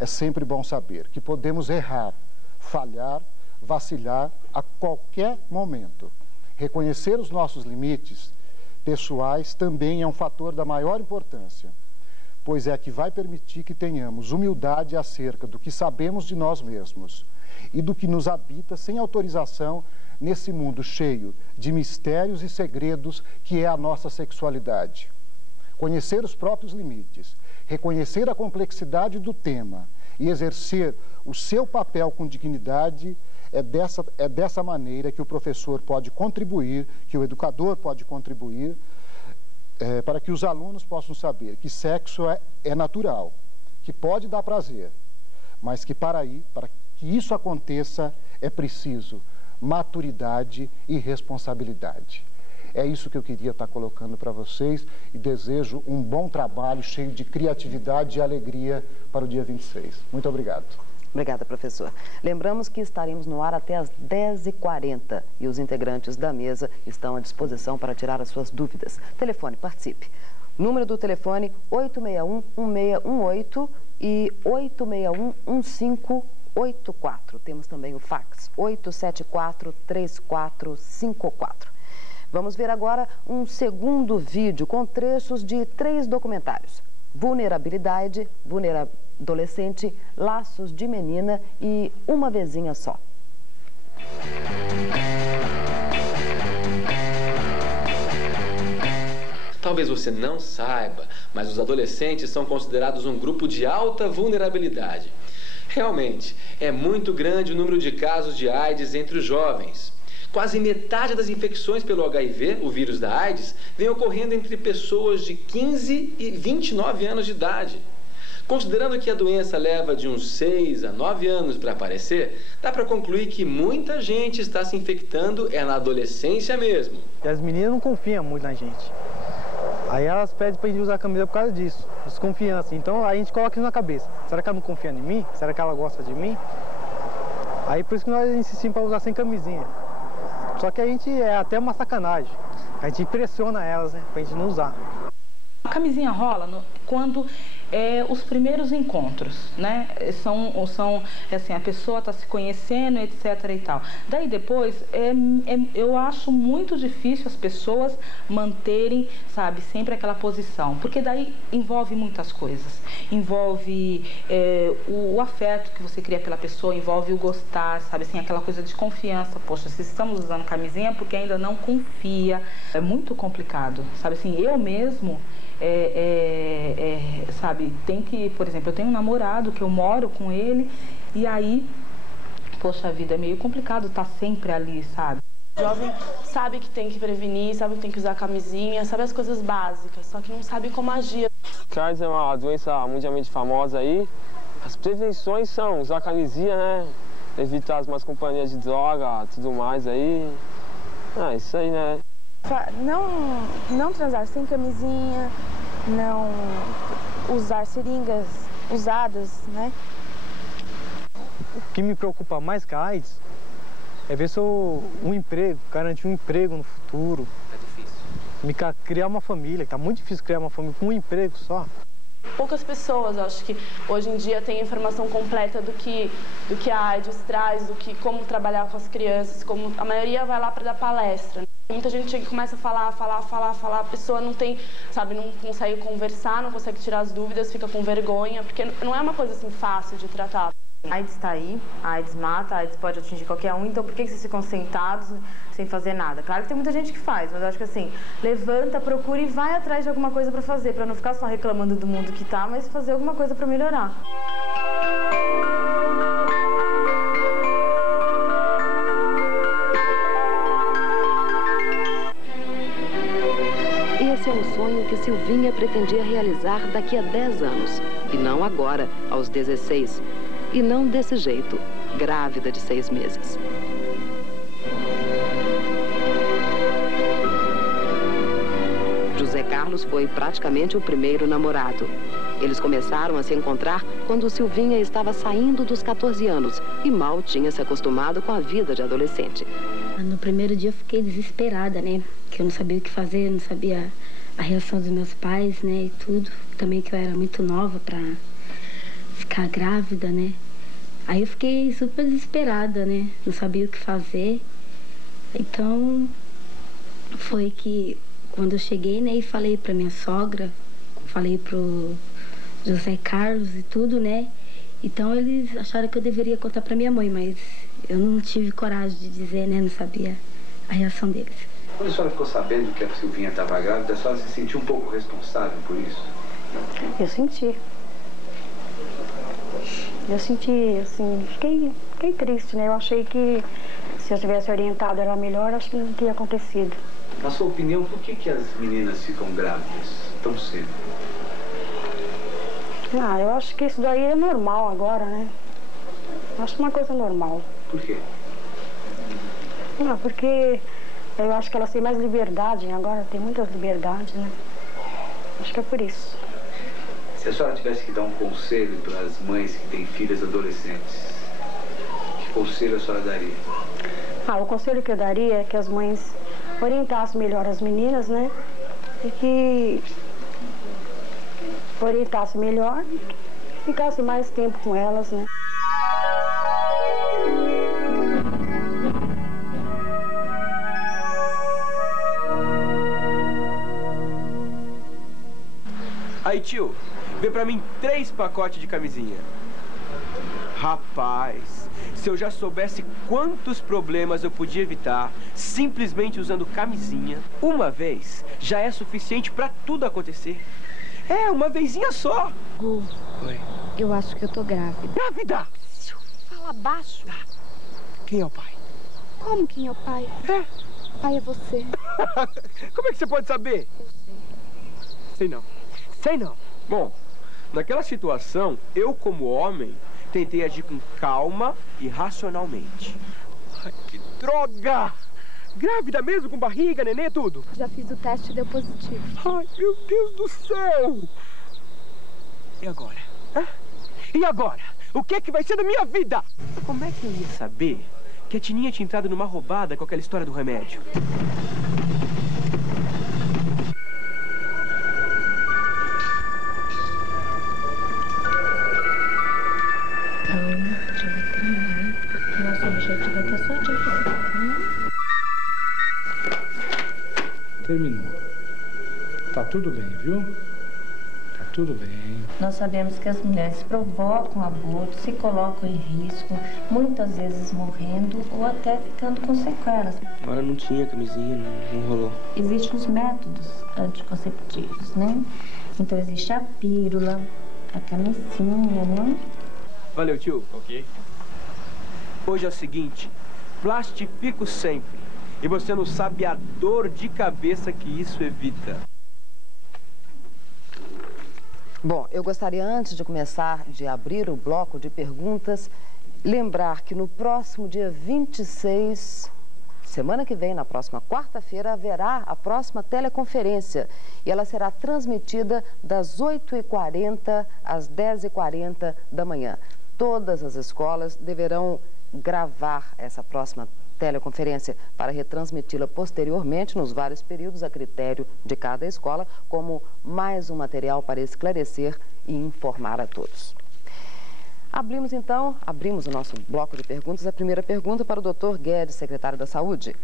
É sempre bom saber que podemos errar, falhar, vacilar a qualquer momento. Reconhecer os nossos limites pessoais também é um fator da maior importância, pois é que vai permitir que tenhamos humildade acerca do que sabemos de nós mesmos e do que nos habita sem autorização nesse mundo cheio de mistérios e segredos que é a nossa sexualidade. Conhecer os próprios limites, reconhecer a complexidade do tema e exercer o seu papel com dignidade é dessa maneira que o professor pode contribuir, que o educador pode contribuir, para que os alunos possam saber que sexo é natural, que pode dar prazer, mas que para que isso aconteça é preciso maturidade e responsabilidade. É isso que eu queria estar colocando para vocês e desejo um bom trabalho cheio de criatividade e alegria para o dia 26. Muito obrigado. Obrigada, professor. Lembramos que estaremos no ar até às 10h40 e os integrantes da mesa estão à disposição para tirar as suas dúvidas. Telefone, participe. Número do telefone 861-1618 e 861-1584. Temos também o fax 874-3454. Vamos ver agora um segundo vídeo com trechos de 3 documentários. Vulnerabilidade, Adolescente, Laços de Menina e Uma Vezinha Só. Talvez você não saiba, mas os adolescentes são considerados um grupo de alta vulnerabilidade. Realmente, é muito grande o número de casos de AIDS entre os jovens. Quase metade das infecções pelo HIV, o vírus da AIDS, vem ocorrendo entre pessoas de 15 e 29 anos de idade. Considerando que a doença leva de uns 6 a 9 anos para aparecer, dá para concluir que muita gente está se infectando na adolescência mesmo. E as meninas não confiam muito na gente. Aí elas pedem para a gente usar a camisa por causa disso, desconfiança. Então a gente coloca isso na cabeça. Será que ela não confia em mim? Será que ela gosta de mim? Aí por isso que nós insistimos para usar sem camisinha. Só que a gente é até uma sacanagem. A gente impressiona elas, né? Pra gente não usar. A camisinha rola quando os primeiros encontros, né? São assim, a pessoa está se conhecendo, etc. e tal. Daí depois, eu acho muito difícil as pessoas manterem, sabe, sempre aquela posição. Porque daí envolve muitas coisas. Envolve o afeto que você cria pela pessoa, envolve o gostar, sabe, assim, aquela coisa de confiança. Poxa, se estamos usando camisinha é porque ainda não confia. É muito complicado, sabe, assim, eu mesmo... sabe, tem que, por exemplo, eu tenho um namorado que eu moro com ele e aí, poxa vida, é meio complicado estar sempre ali, sabe? O jovem sabe que tem que prevenir, sabe que tem que usar camisinha, sabe as coisas básicas, só que não sabe como agir. AIDS é uma doença mundialmente famosa aí. As prevenções são usar camisinha, né? Evitar as más companhias de droga, tudo mais aí. É isso aí, né? Não transar sem camisinha, não usar seringas usadas, né? O que me preocupa mais com a AIDS é ver se um emprego, garantir um emprego no futuro. É difícil. Criar uma família, tá muito difícil criar uma família com um emprego só. Poucas pessoas, acho que hoje em dia tem informação completa do que a AIDS traz, como trabalhar com as crianças, como a maioria vai lá para dar palestra. Né? Muita gente chega e começa a falar, a pessoa não tem, sabe, não consegue conversar, não consegue tirar as dúvidas, fica com vergonha, porque não é uma coisa assim fácil de tratar. A AIDS está aí, a AIDS mata, a AIDS pode atingir qualquer um, então por que vocês ficam sentados sem fazer nada? Claro que tem muita gente que faz, mas eu acho que assim, levanta, procura e vai atrás de alguma coisa para fazer, para não ficar só reclamando do mundo que tá, mas fazer alguma coisa para melhorar. Esse é um sonho que Silvinha pretendia realizar daqui a 10 anos, e não agora, aos 16. E não desse jeito, grávida de 6 meses. José Carlos foi praticamente o primeiro namorado. Eles começaram a se encontrar quando Silvinha estava saindo dos 14 anos e mal tinha se acostumado com a vida de adolescente. No primeiro dia eu fiquei desesperada, né? Que eu não sabia o que fazer, não sabia a reação dos meus pais, né? E tudo. Também que eu era muito nova pra ficar grávida, né? Aí eu fiquei super desesperada, né? Não sabia o que fazer. Então, foi que quando eu cheguei, né? E falei pra minha sogra, falei pro José Carlos e tudo, né? Então, eles acharam que eu deveria contar pra minha mãe, mas eu não tive coragem de dizer, né? Não sabia a reação deles. Quando a senhora ficou sabendo que a Silvinha estava grávida, a senhora se sentiu um pouco responsável por isso? Eu senti, assim, fiquei triste, né? Eu achei que se eu tivesse orientado ela melhor, acho que não teria acontecido. Na sua opinião, por que as meninas ficam grávidas tão cedo? Ah, eu acho que isso daí é normal agora, né? Eu acho uma coisa normal. Por quê? Ah, porque eu acho que elas têm mais liberdade, agora tem muitas liberdades, né? Acho que é por isso. Se a senhora tivesse que dar um conselho para as mães que têm filhas adolescentes, que conselho a senhora daria? Ah, o conselho que eu daria é que as mães orientassem melhor as meninas, né? E que orientassem melhor e ficassem mais tempo com elas, né? Aí, tio, vê pra mim 3 pacotes de camisinha. Rapaz, se eu já soubesse quantos problemas eu podia evitar simplesmente usando camisinha, uma vez já é suficiente pra tudo acontecer. É, uma vezinha só. Oi. Eu acho que eu tô grávida. Grávida? Fala baixo. Quem é o pai? Como quem é o pai? O pai é você. Como é que você pode saber? Eu sei. Sei não. Sei não. Bom, Naquela situação, eu como homem, tentei agir com calma e racionalmente. Ai, que droga! Grávida mesmo, com barriga, nenê, tudo? Já fiz o teste e deu positivo. Ai, meu Deus do céu! E agora? Hã? E agora? O que é que vai ser da minha vida? Como é que eu ia saber que a Tininha tinha entrado numa roubada com aquela história do remédio? Calma, já vai terminar. Nosso objetivo é ter só de volta. Terminou. Tá tudo bem, viu? Tá tudo bem. Nós sabemos que as mulheres provocam aborto, se colocam em risco, muitas vezes morrendo ou até ficando com sequelas. Agora não tinha camisinha, não rolou. Existem os métodos anticonceptivos, né? Então existe a pílula, a camisinha, né? Valeu, tio. Ok. Hoje é o seguinte, plastifico sempre. E você não sabe a dor de cabeça que isso evita. Bom, eu gostaria, antes de começar, de abrir o bloco de perguntas, lembrar que no próximo dia 26, semana que vem, na próxima quarta-feira, haverá a próxima teleconferência. E ela será transmitida das 8h40 às 10h40 da manhã. Todas as escolas deverão gravar essa próxima teleconferência para retransmiti-la posteriormente nos vários períodos a critério de cada escola, como mais um material para esclarecer e informar a todos. Abrimos o nosso bloco de perguntas. A primeira pergunta para o Dr. Guedes, secretário da Saúde.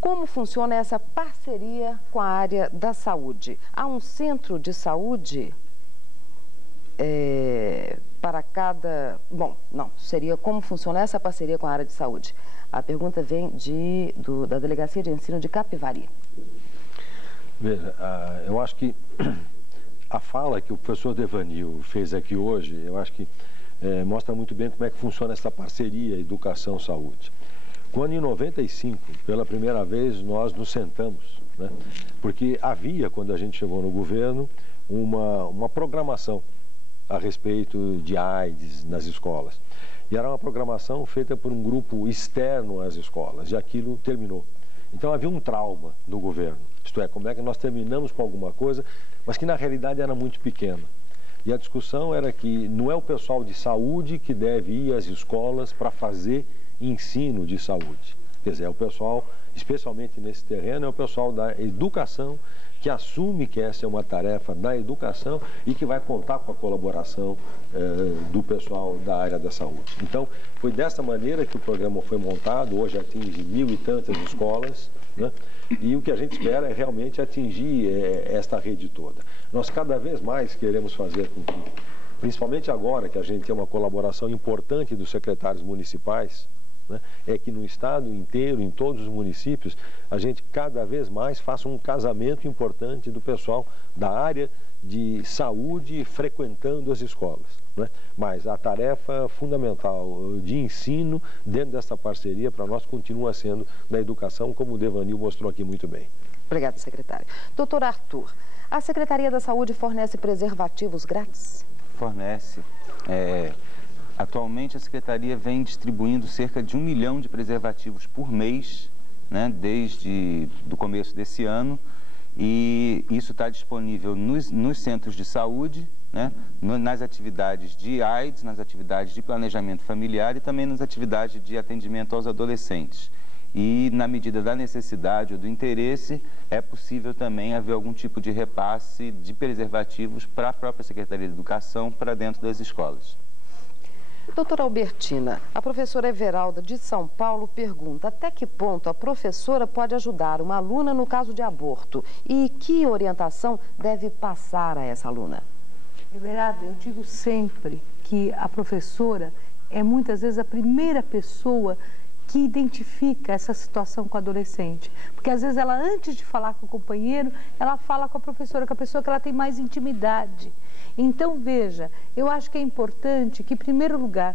Como funciona essa parceria com a área da saúde? Há um centro de saúde para cada... Bom, não, seria como funciona essa parceria com a área de saúde? A pergunta vem da Delegacia de Ensino de Capivari. Veja, eu acho que a fala que o professor Devanil fez aqui hoje, eu acho que mostra muito bem como é que funciona essa parceria educação-saúde. Quando em 95, pela primeira vez, nós nos sentamos, né? Porque havia, quando a gente chegou no governo, uma programação a respeito de AIDS nas escolas. E era uma programação feita por um grupo externo às escolas, e aquilo terminou. Então havia um trauma do governo, isto é, como é que nós terminamos com alguma coisa, mas que na realidade era muito pequena. E a discussão era que não é o pessoal de saúde que deve ir às escolas para fazer ensino de saúde. Quer dizer, é o pessoal, especialmente nesse terreno, é o pessoal da educação que assume que essa é uma tarefa da educação e que vai contar com a colaboração do pessoal da área da saúde. Então, foi dessa maneira que o programa foi montado, hoje atinge 1000 e tantas escolas, né? E o que a gente espera é realmente atingir esta rede toda. Nós cada vez mais queremos fazer com que, principalmente agora que a gente tem uma colaboração importante dos secretários municipais, né, é que no estado inteiro, em todos os municípios, a gente cada vez mais faça um casamento importante do pessoal da área de saúde frequentando as escolas, né? Mas a tarefa fundamental de ensino dentro dessa parceria para nós continua sendo da educação, como o Devanil mostrou aqui muito bem. Obrigada, secretário. Doutor Arthur, a Secretaria da Saúde fornece preservativos grátis? Fornece. Atualmente, a Secretaria vem distribuindo cerca de 1 milhão de preservativos por mês, né, desde o começo desse ano, e isso está disponível nos centros de saúde, né, nas atividades de AIDS, nas atividades de planejamento familiar e também nas atividades de atendimento aos adolescentes. E, na medida da necessidade ou do interesse, é possível também haver algum tipo de repasse de preservativos para a própria Secretaria de Educação para dentro das escolas. Doutora Albertina, a professora Everalda de São Paulo pergunta até que ponto a professora pode ajudar uma aluna no caso de aborto e que orientação deve passar a essa aluna? Everalda, eu digo sempre que a professora é muitas vezes a primeira pessoa que identifica essa situação com o adolescente. Porque às vezes ela, antes de falar com o companheiro, ela fala com a professora, com a pessoa que ela tem mais intimidade. Então, veja, eu acho que é importante que, em primeiro lugar,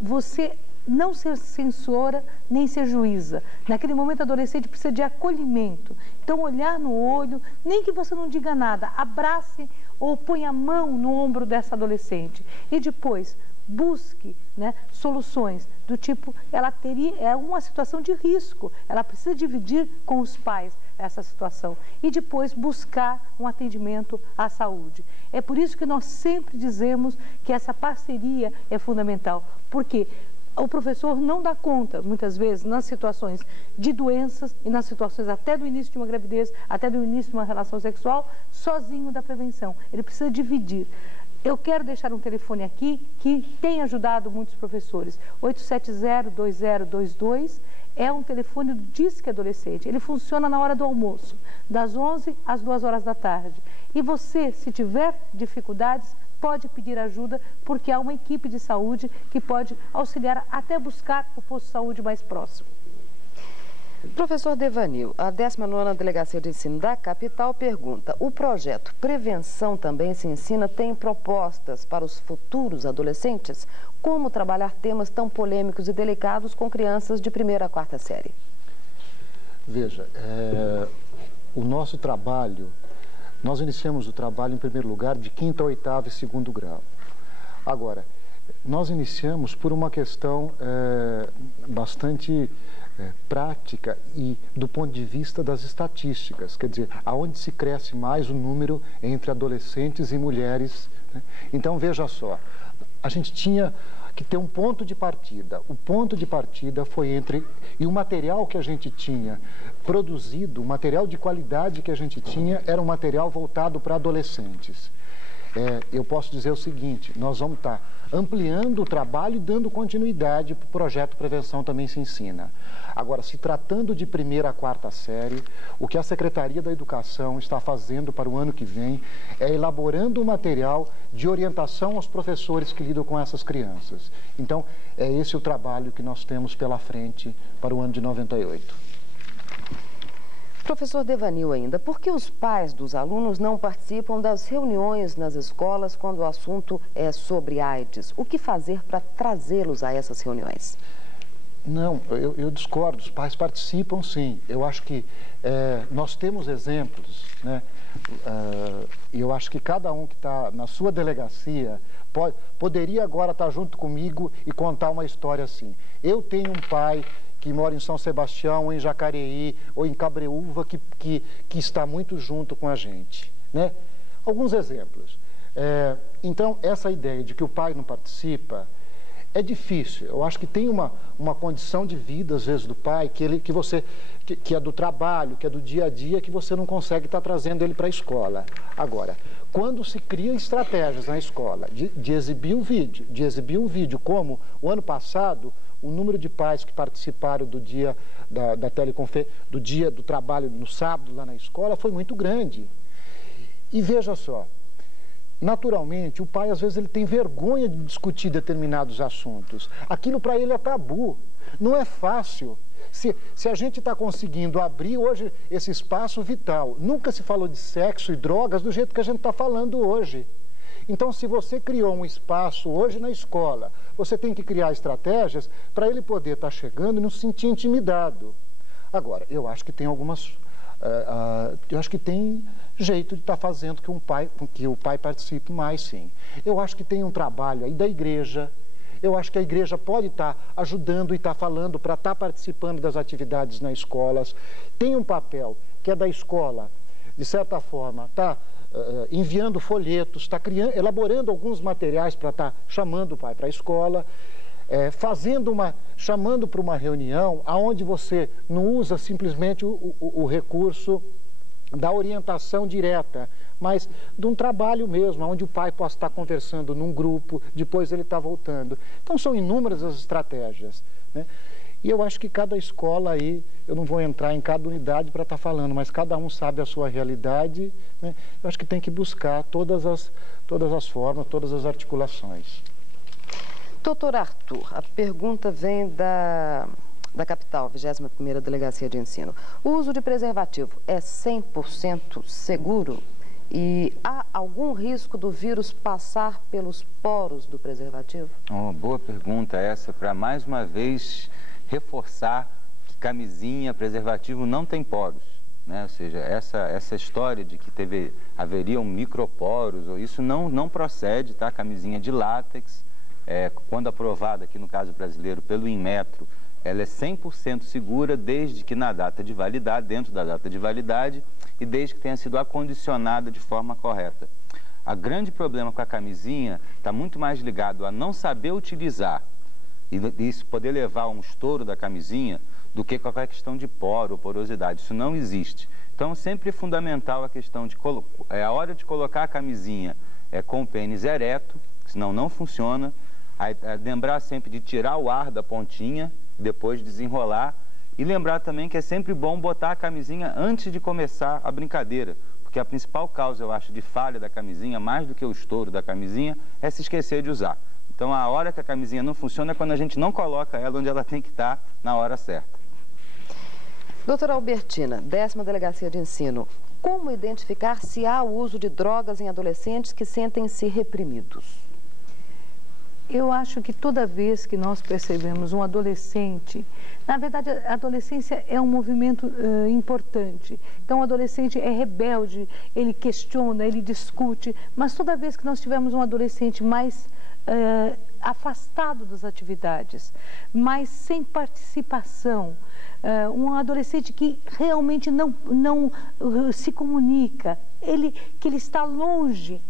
você não ser censora nem ser juíza. Naquele momento, o adolescente precisa de acolhimento. Então, olhar no olho, nem que você não diga nada, abrace ou põe a mão no ombro dessa adolescente e depois busque, né, soluções do tipo, é uma situação de risco, ela precisa dividir com os pais essa situação e depois buscar um atendimento à saúde. É por isso que nós sempre dizemos que essa parceria é fundamental, porque o professor não dá conta, muitas vezes, nas situações de doenças e nas situações até do início de uma gravidez, até do início de uma relação sexual, sozinho da prevenção. Ele precisa dividir. Eu quero deixar um telefone aqui que tem ajudado muitos professores. 870-2022 é um telefone do Disque Adolescente. Ele funciona na hora do almoço, das 11 às 2 horas da tarde. E você, se tiver dificuldades, pode pedir ajuda, porque há uma equipe de saúde que pode auxiliar até buscar o posto de saúde mais próximo. Professor Devanil, a 19ª Delegacia de Ensino da capital pergunta: o projeto Prevenção Também se Ensina tem propostas para os futuros adolescentes? Como trabalhar temas tão polêmicos e delicados com crianças de 1ª a 4ª série? Veja, o nosso trabalho, nós iniciamos o trabalho, em primeiro lugar, de 5º a 8º e 2º grau. Agora, nós iniciamos por uma questão bastante prática e do ponto de vista das estatísticas, quer dizer, aonde se cresce mais o número entre adolescentes e mulheres, né? Então, veja só, a gente tinha que ter um ponto de partida. O ponto de partida foi e o material que a gente tinha produzido, o material de qualidade que a gente tinha, era um material voltado para adolescentes. Eu posso dizer o seguinte: nós vamos estar ampliando o trabalho e dando continuidade para o projeto Prevenção Também se Ensina. Agora, se tratando de 1ª a 4ª série, o que a Secretaria da Educação está fazendo para o ano que vem é elaborando um material de orientação aos professores que lidam com essas crianças. Então, é esse o trabalho que nós temos pela frente para o ano de 98. Professor Devanil ainda, por que os pais dos alunos não participam das reuniões nas escolas quando o assunto é sobre AIDS? O que fazer para trazê-los a essas reuniões? Não, eu discordo, os pais participam sim. Eu acho que nós temos exemplos, né? E eu acho que cada um que está na sua delegacia poderia agora estar junto comigo e contar uma história assim. Eu tenho um pai que mora em São Sebastião, ou em Jacareí, ou em Cabreúva, que está muito junto com a gente, né? Alguns exemplos. Então, essa ideia de que o pai não participa é difícil. Eu acho que tem uma condição de vida, às vezes, do pai, que é do trabalho, que é do dia a dia, que você não consegue estar trazendo ele para a escola. Agora, quando se cria estratégias na escola de exibir um vídeo, como o ano passado, o número de pais que participaram do dia do dia do trabalho no sábado lá na escola foi muito grande. E veja só, naturalmente, o pai, às vezes, ele tem vergonha de discutir determinados assuntos. Aquilo para ele é tabu. Não é fácil. Se a gente está conseguindo abrir hoje esse espaço vital, nunca se falou de sexo e drogas do jeito que a gente está falando hoje. Então, se você criou um espaço hoje na escola, você tem que criar estratégias para ele poder estar chegando e não se sentir intimidado. Agora, eu acho que tem eu acho que tem jeito de estar fazendo que o pai participe mais, sim. Eu acho que tem um trabalho aí da igreja. Eu acho que a igreja pode estar ajudando e estar falando para estar participando das atividades nas escolas. Tem um papel que é da escola, de certa forma, está enviando folhetos, está elaborando alguns materiais para estar chamando o pai para a escola, chamando para uma reunião onde você não usa simplesmente o recurso da orientação direta, mas de um trabalho mesmo, onde o pai possa estar conversando num grupo, depois ele está voltando. Então, são inúmeras as estratégias, né? E eu acho que cada escola aí, eu não vou entrar em cada unidade para estar falando, mas cada um sabe a sua realidade, né? Eu acho que tem que buscar todas as formas, todas as articulações. Doutor Arthur, a pergunta vem da capital, 21ª Delegacia de Ensino. O uso de preservativo é 100% seguro? E há algum risco do vírus passar pelos poros do preservativo? Uma boa pergunta essa, para mais uma vez reforçar que camisinha, preservativo não tem poros. né? Ou seja, essa história de que haveriam microporos, isso não procede, tá? A camisinha de látex, quando aprovada aqui no caso brasileiro pelo Inmetro, ela é 100% segura desde que na data de validade, dentro da data de validade, e desde que tenha sido acondicionada de forma correta. O grande problema com a camisinha está muito mais ligado a não saber utilizar e isso poder levar a um estouro da camisinha do que qualquer questão de poro ou porosidade. Isso não existe. Então, sempre é fundamental a questão de a hora de colocar a camisinha com o pênis ereto, senão não funciona. Lembrar sempre de tirar o ar da pontinha, depois desenrolar. E lembrar também que é sempre bom botar a camisinha antes de começar a brincadeira. Porque a principal causa, eu acho, de falha da camisinha, mais do que o estouro da camisinha, é se esquecer de usar. Então, a hora que a camisinha não funciona é quando a gente não coloca ela onde ela tem que estar na hora certa. Doutora Albertina, 10ª Delegacia de Ensino, como identificar se há o uso de drogas em adolescentes que sentem-se reprimidos? Eu acho que toda vez que nós percebemos um adolescente, na verdade a adolescência é um movimento importante. Então o adolescente é rebelde, ele questiona, ele discute, mas toda vez que nós tivermos um adolescente mais afastado das atividades, mas sem participação, um adolescente que realmente não se comunica, que ele está longe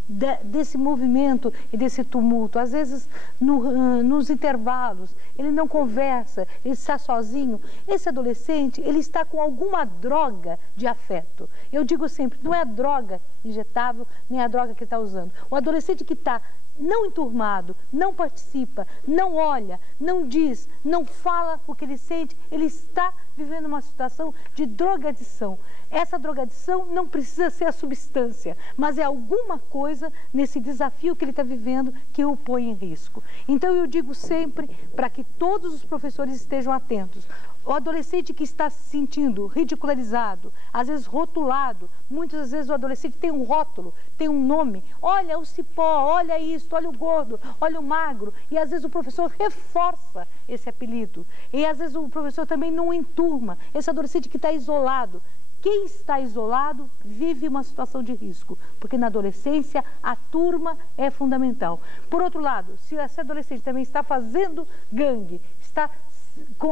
desse movimento e desse tumulto. Às vezes, nos intervalos, ele não conversa, ele está sozinho. Esse adolescente, ele está com alguma droga de afeto. Eu digo sempre, não é a droga injetável, nem a droga que ele está usando. O adolescente que está não enturmado, não participa, não olha, não diz, não fala o que ele sente, ele está vivendo uma situação de drogadição. Essa drogadição não precisa ser a substância, mas é alguma coisa nesse desafio que ele está vivendo que o põe em risco. Então eu digo sempre para que todos os professores estejam atentos. O adolescente que está se sentindo ridicularizado, às vezes rotulado, muitas vezes o adolescente tem um rótulo, tem um nome, olha o cipó, olha isso, olha o gordo, olha o magro, e às vezes o professor reforça esse apelido, e às vezes o professor também não enturma, esse adolescente que está isolado. Quem está isolado vive uma situação de risco, porque na adolescência a turma é fundamental. Por outro lado, se esse adolescente também está fazendo gangue, está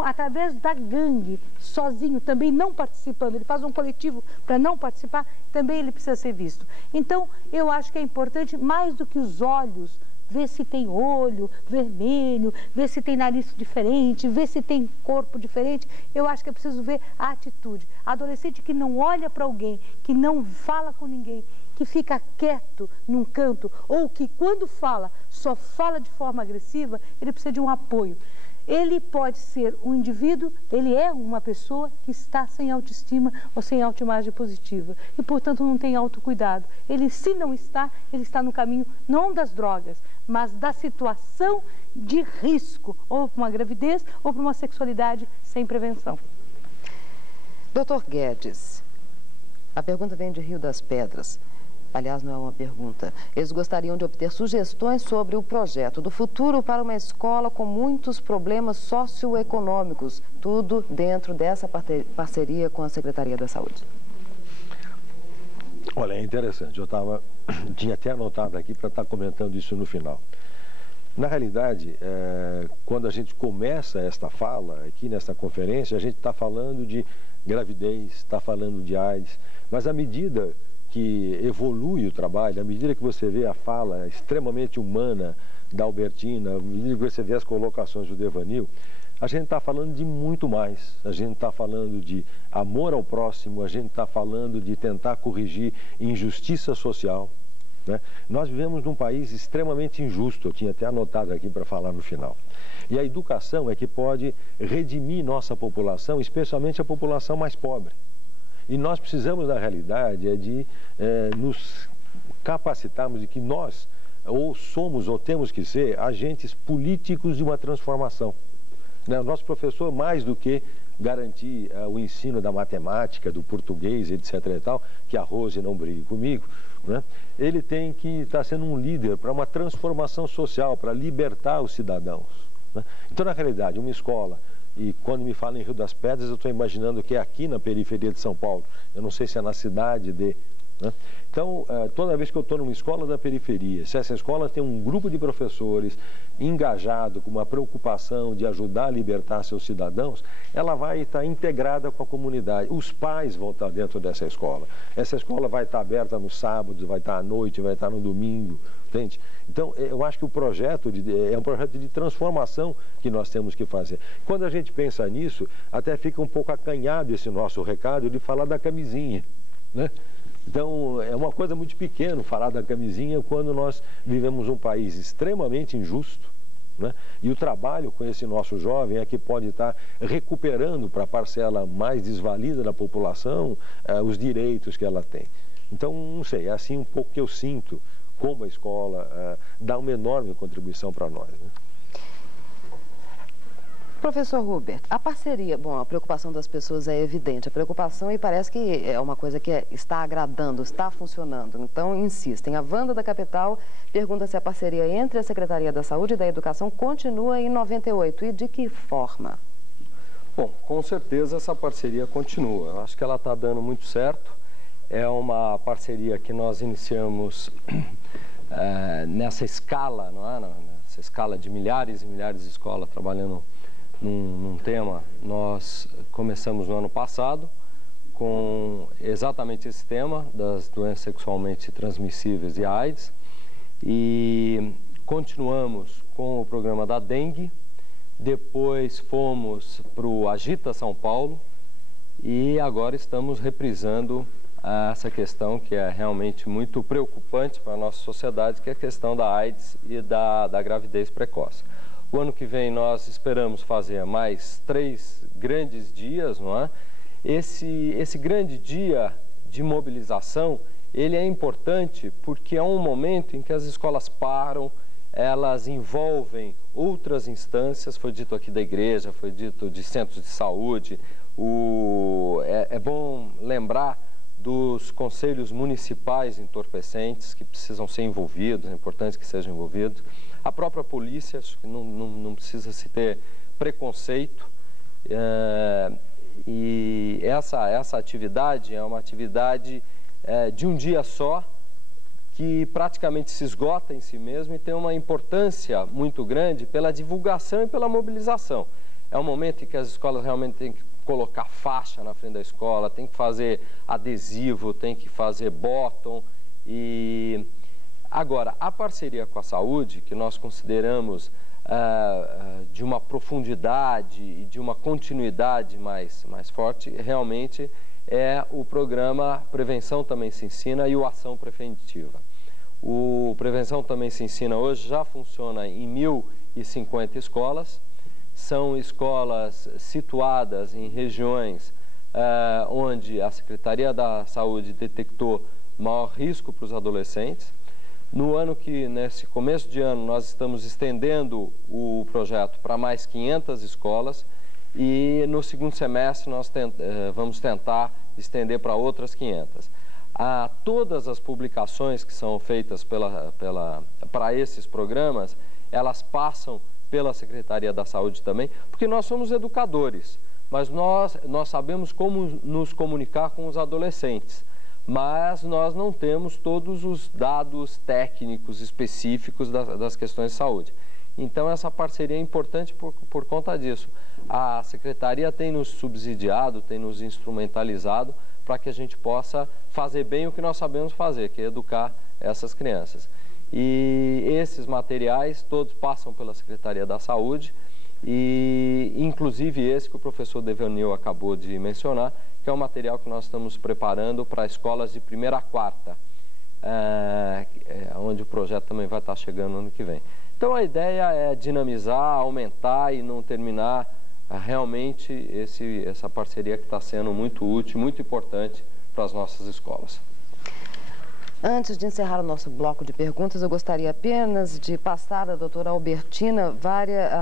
através da gangue, sozinho, também não participando, ele faz um coletivo para não participar, também ele precisa ser visto. Então, eu acho que é importante, mais do que os olhos, ver se tem olho vermelho, ver se tem nariz diferente, ver se tem corpo diferente. Eu acho que é preciso ver a atitude. Adolescente que não olha para alguém, que não fala com ninguém, que fica quieto num canto, ou que quando fala, só fala de forma agressiva, ele precisa de um apoio. Ele pode ser um indivíduo, ele é uma pessoa que está sem autoestima ou sem autoimagem positiva e, portanto, não tem autocuidado. Ele, se não está, ele está no caminho não das drogas, mas da situação de risco, ou para uma gravidez ou para uma sexualidade sem prevenção. Doutor Guedes, a pergunta vem de Rio das Pedras. Aliás, não é uma pergunta. Eles gostariam de obter sugestões sobre o projeto do futuro para uma escola com muitos problemas socioeconômicos, tudo dentro dessa parceria com a Secretaria da Saúde. Olha, é interessante. Eu tinha até anotado aqui para estar comentando isso no final. Na realidade, quando a gente começa esta fala aqui nesta conferência, a gente está falando de gravidez, está falando de AIDS, mas à medida que evolui o trabalho, à medida que você vê a fala extremamente humana da Albertina, à medida que você vê as colocações do Devanil, a gente está falando de muito mais. A gente está falando de amor ao próximo, a gente está falando de tentar corrigir injustiça social, né? Nós vivemos num país extremamente injusto, eu tinha até anotado aqui para falar no final. E a educação é que pode redimir nossa população, especialmente a população mais pobre. E nós precisamos, na realidade, de nos capacitarmos de que nós ou somos ou temos que ser agentes políticos de uma transformação. Né? O nosso professor, mais do que garantir o ensino da matemática, do português, etc. e tal, que a Rose não brigue comigo, né? Ele tem que estar sendo um líder para uma transformação social, para libertar os cidadãos. Né? Então, na realidade, uma escola E quando me fala em Rio das Pedras, eu estou imaginando que é aqui na periferia de São Paulo. Eu não sei se é na cidade de... né? Então, toda vez que eu estou numa escola da periferia, se essa escola tem um grupo de professores engajado, com uma preocupação de ajudar a libertar seus cidadãos, ela vai estar integrada com a comunidade. Os pais vão estar dentro dessa escola. Essa escola vai estar aberta nos sábados, vai estar à noite, vai estar no domingo, entende? Então, eu acho que o projeto é um projeto de transformação que nós temos que fazer. Quando a gente pensa nisso, até fica um pouco acanhado esse nosso recado de falar da camisinha, né? Então, é uma coisa muito pequena falar da camisinha quando nós vivemos um país extremamente injusto, né? E o trabalho com esse nosso jovem é que pode estar recuperando para a parcela mais desvalida da população os direitos que ela tem. Então, não sei, é assim um pouco que eu sinto como a escola dá uma enorme contribuição para nós, né? Professor Hubert, a parceria, bom, a preocupação das pessoas é evidente, a preocupação e parece que é uma coisa que está agradando, está funcionando, então insistem. A Wanda da Capital pergunta se a parceria entre a Secretaria da Saúde e da Educação continua em 98 e de que forma? Bom, com certeza essa parceria continua, eu acho que ela está dando muito certo, é uma parceria que nós iniciamos nessa escala, não é? Nessa escala de milhares e milhares de escolas trabalhando num tema. Nós começamos no ano passado com exatamente esse tema das doenças sexualmente transmissíveis e AIDS e continuamos com o programa da dengue, depois fomos para o Agita São Paulo e agora estamos reprisando essa questão que é realmente muito preocupante para a nossa sociedade, que é a questão da AIDS e da gravidez precoce. O ano que vem nós esperamos fazer mais 3 grandes dias, não é? Esse grande dia de mobilização, ele é importante porque é um momento em que as escolas param, elas envolvem outras instâncias, foi dito aqui da igreja, foi dito de centros de saúde, é bom lembrar dos conselhos municipais entorpecentes que precisam ser envolvidos, é importante que sejam envolvidos. A própria polícia, acho que não precisa se ter preconceito. E essa atividade é uma atividade de um dia só, que praticamente se esgota em si mesmo e tem uma importância muito grande pela divulgação e pela mobilização. É um momento em que as escolas realmente têm que colocar faixa na frente da escola, tem que fazer adesivo, tem que fazer bottom. E agora, a parceria com a saúde, que nós consideramos de uma profundidade e de uma continuidade mais forte, realmente é o programa Prevenção Também Se Ensina e o Ação Preventiva. O Prevenção Também Se Ensina hoje já funciona em 1.050 escolas. São escolas situadas em regiões onde a Secretaria da Saúde detectou maior risco para os adolescentes. Nesse começo de ano, nós estamos estendendo o projeto para mais 500 escolas e no segundo semestre nós vamos tentar estender para outras 500. Todas as publicações que são feitas para esses programas, elas passam pela Secretaria da Saúde também, porque nós somos educadores, mas nós sabemos como nos comunicar com os adolescentes, mas nós não temos todos os dados técnicos específicos das questões de saúde. Então, essa parceria é importante por conta disso. A Secretaria tem nos subsidiado, tem nos instrumentalizado para que a gente possa fazer bem o que nós sabemos fazer, que é educar essas crianças. E esses materiais todos passam pela Secretaria da Saúde e inclusive esse que o professor Devanil acabou de mencionar, que é um material que nós estamos preparando para escolas de 1ª a 4ª, onde o projeto também vai estar chegando no ano que vem. Então a ideia é dinamizar, aumentar e não terminar realmente essa parceria que está sendo muito útil, muito importante para as nossas escolas. Antes de encerrar o nosso bloco de perguntas, eu gostaria apenas de passar à doutora Albertina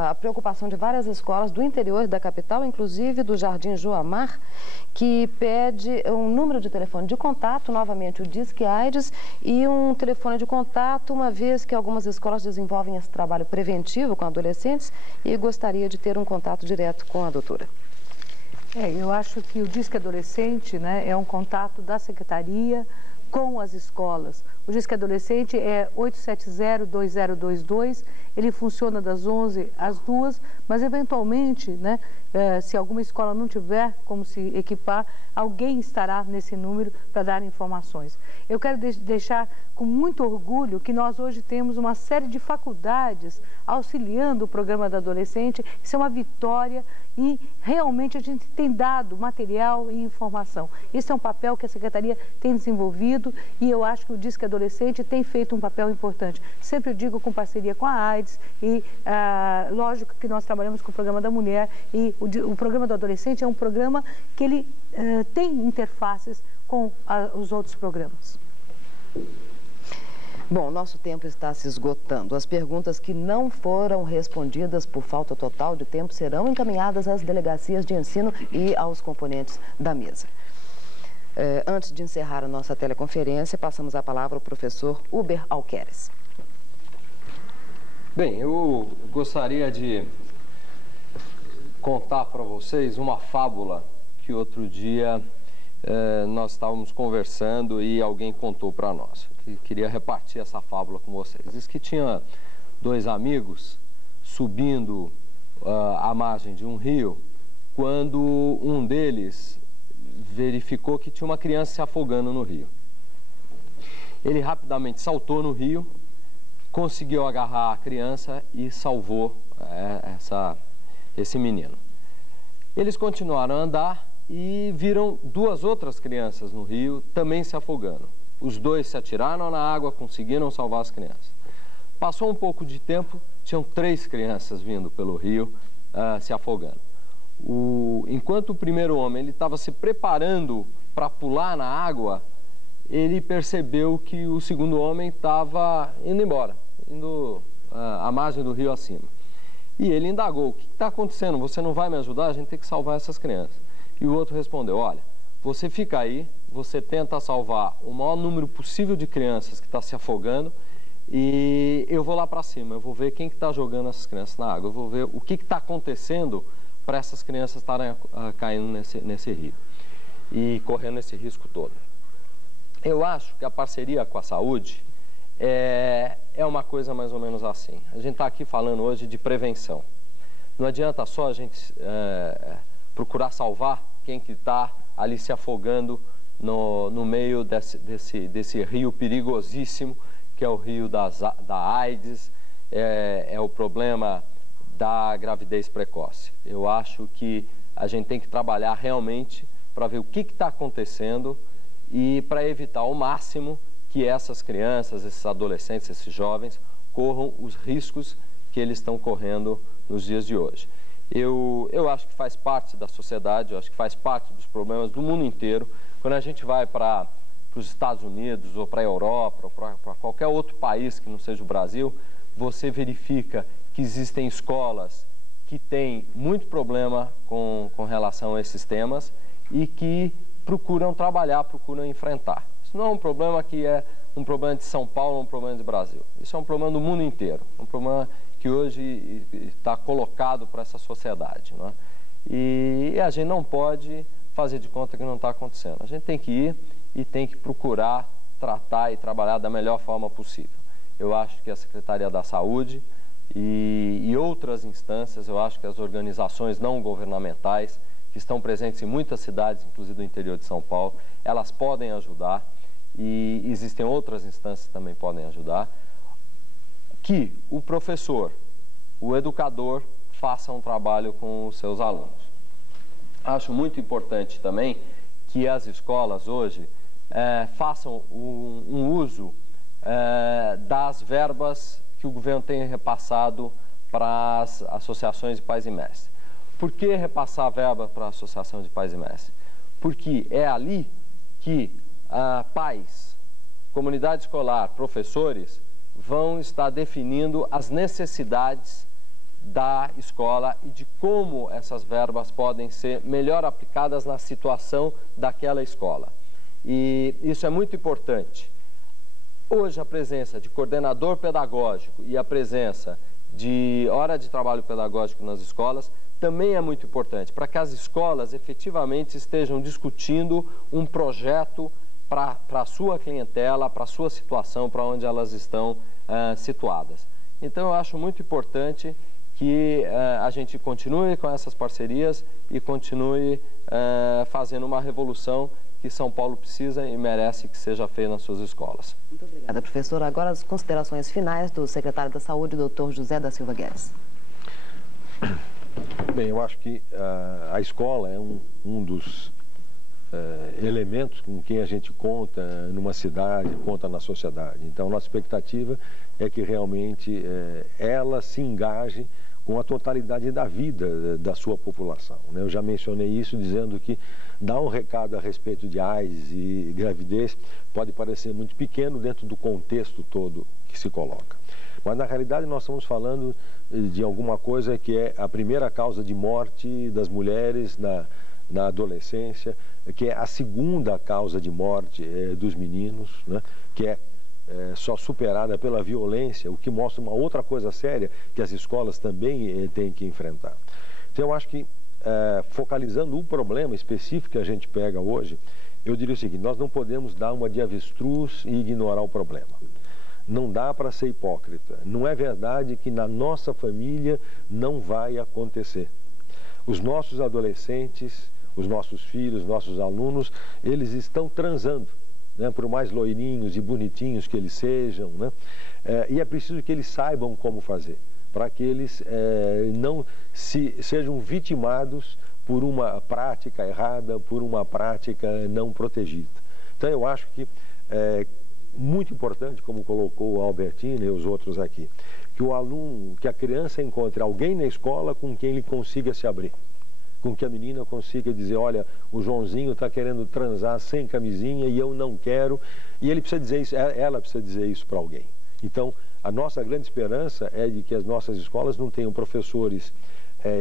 a preocupação de várias escolas do interior da capital, inclusive do Jardim Joamar, que pede um número de telefone de contato, novamente o Disque AIDS, e um telefone de contato, uma vez que algumas escolas desenvolvem esse trabalho preventivo com adolescentes, e gostaria de ter um contato direto com a doutora. Eu acho que o Disque Adolescente, né, é um contato da Secretaria com as escolas. O Disque Adolescente é 870-2022, ele funciona das 11 às 2, mas eventualmente, né, se alguma escola não tiver como se equipar, alguém estará nesse número para dar informações. Eu quero deixar com muito orgulho que nós hoje temos uma série de faculdades auxiliando o programa do adolescente. Isso é uma vitória e realmente a gente tem dado material e informação. Esse é um papel que a Secretaria tem desenvolvido e eu acho que o Disque Adolescente tem feito um papel importante. Sempre eu digo com parceria com a AIDS e lógico que nós trabalhamos com o Programa da Mulher e o Programa do Adolescente é um programa que ele tem interfaces com os outros programas. Bom, nosso tempo está se esgotando. As perguntas que não foram respondidas por falta total de tempo serão encaminhadas às delegacias de ensino e aos componentes da mesa. Antes de encerrar a nossa teleconferência, passamos a palavra ao professor Uber Alqueres. Bem, eu gostaria de contar para vocês uma fábula que outro dia nós estávamos conversando e alguém contou para nós. Queria repartir essa fábula com vocês. Diz que tinha dois amigos subindo à margem de um rio quando um deles verificou que tinha uma criança se afogando no rio. Ele rapidamente saltou no rio, conseguiu agarrar a criança e salvou esse menino. Eles continuaram a andar e viram duas outras crianças no rio também se afogando. Os dois se atiraram na água, conseguiram salvar as crianças. Passou um pouco de tempo, tinham 3 crianças vindo pelo rio se afogando. Enquanto o primeiro homem estava se preparando para pular na água, ele percebeu que o segundo homem estava indo embora, indo à margem do rio acima. E ele indagou: o que está acontecendo? Você não vai me ajudar? A gente tem que salvar essas crianças. E o outro respondeu: olha, você fica aí, você tenta salvar o maior número possível de crianças que está se afogando e eu vou lá para cima, eu vou ver quem que está jogando essas crianças na água, eu vou ver o que está acontecendo para essas crianças estarem caindo nesse rio e correndo esse risco todo. Eu acho que a parceria com a saúde é uma coisa mais ou menos assim. A gente está aqui falando hoje de prevenção. Não adianta só a gente procurar salvar quem que está ali se afogando no meio desse rio perigosíssimo, que é o rio da AIDS, é o problema da gravidez precoce. Eu acho que a gente tem que trabalhar realmente para ver o que está acontecendo e para evitar ao máximo que essas crianças, esses adolescentes, esses jovens, corram os riscos que eles estão correndo nos dias de hoje. Eu acho que faz parte da sociedade, eu acho que faz parte dos problemas do mundo inteiro. Quando a gente vai para os Estados Unidos, ou para a Europa, ou para qualquer outro país que não seja o Brasil, você verifica que existem escolas que têm muito problema com relação a esses temas e que procuram trabalhar, procuram enfrentar. Isso não é um problema que é um problema de São Paulo, um problema de Brasil. Isso é um problema do mundo inteiro, um problema que hoje está colocado para essa sociedade, não é? E a gente não pode fazer de conta que não está acontecendo. A gente tem que ir e tem que procurar tratar e trabalhar da melhor forma possível. Eu acho que a Secretaria da Saúde e outras instâncias, eu acho que as organizações não governamentais, que estão presentes em muitas cidades, inclusive do interior de São Paulo, elas podem ajudar e existem outras instâncias que também podem ajudar. Que o professor, o educador, faça um trabalho com os seus alunos. Acho muito importante também que as escolas hoje façam um uso das verbas que o governo tem repassado para as associações de pais e mestres. Por que repassar a verba para a associação de pais e mestres? Porque é ali que pais, comunidade escolar, professores, vão estar definindo as necessidades da escola e de como essas verbas podem ser melhor aplicadas na situação daquela escola. E isso é muito importante. Hoje a presença de coordenador pedagógico e a presença de hora de trabalho pedagógico nas escolas também é muito importante, para que as escolas efetivamente estejam discutindo um projeto para a sua clientela, para a sua situação, para onde elas estão situadas. Então eu acho muito importante que a gente continue com essas parcerias e continue fazendo uma revolução que São Paulo precisa e merece que seja feita nas suas escolas. Muito obrigada, professora. Agora as considerações finais do secretário da Saúde, Dr. José da Silva Guedes. Bem, eu acho que a escola é um dos elementos com quem a gente conta numa cidade, conta na sociedade. Então, nossa expectativa é que realmente ela se engaje com a totalidade da vida da sua população, né? Eu já mencionei isso dizendo que dar um recado a respeito de AIDS e gravidez pode parecer muito pequeno dentro do contexto todo que se coloca. Mas, na realidade, nós estamos falando de alguma coisa que é a primeira causa de morte das mulheres na adolescência, que é a segunda causa de morte dos meninos, né? Que é só superada pela violência, o que mostra uma outra coisa séria que as escolas também têm que enfrentar. Então, eu acho que, focalizando o problema específico que a gente pega hoje, eu diria o seguinte: nós não podemos dar uma de avestruz e ignorar o problema. Não dá para ser hipócrita. Não é verdade que na nossa família não vai acontecer. Os nossos adolescentes, os nossos filhos, nossos alunos, eles estão transando, né, por mais loirinhos e bonitinhos que eles sejam, né? E é preciso que eles saibam como fazer, para que eles não sejam vitimados por uma prática errada, por uma prática não protegida. Então, eu acho que muito importante, como colocou o Albertino e os outros aqui, que o aluno, que a criança encontre alguém na escola com quem ele consiga se abrir, com que a menina consiga dizer: olha, o Joãozinho está querendo transar sem camisinha e eu não quero, e ele precisa dizer isso, ela precisa dizer isso para alguém. Então, a nossa grande esperança é de que as nossas escolas não tenham professores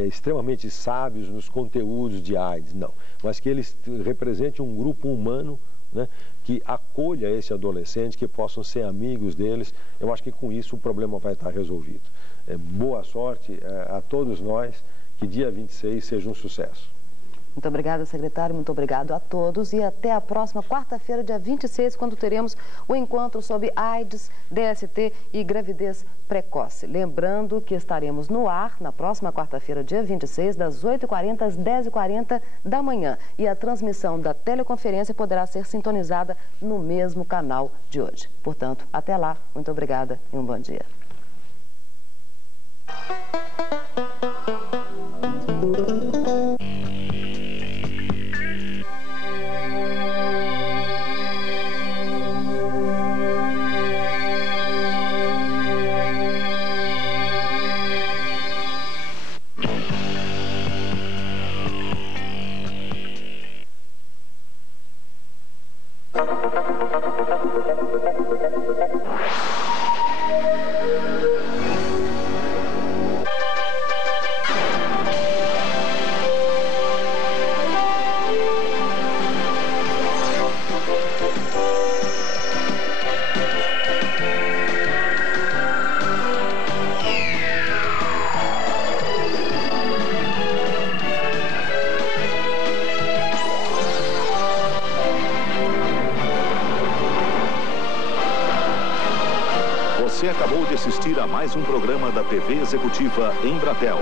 extremamente sábios nos conteúdos de AIDS, não, mas que eles representem um grupo humano, né, que acolha esse adolescente, que possam ser amigos deles. Eu acho que com isso o problema vai estar resolvido. Boa sorte a todos nós, que dia 26 seja um sucesso. Muito obrigada, secretário, muito obrigado a todos e até a próxima quarta-feira, dia 26, quando teremos o encontro sobre AIDS, DST e gravidez precoce. Lembrando que estaremos no ar na próxima quarta-feira, dia 26, das 8h40 às 10h40 da manhã. E a transmissão da teleconferência poderá ser sintonizada no mesmo canal de hoje. Portanto, até lá, muito obrigada e um bom dia. Você acabou de assistir a mais um programa da TV Executiva Embratel.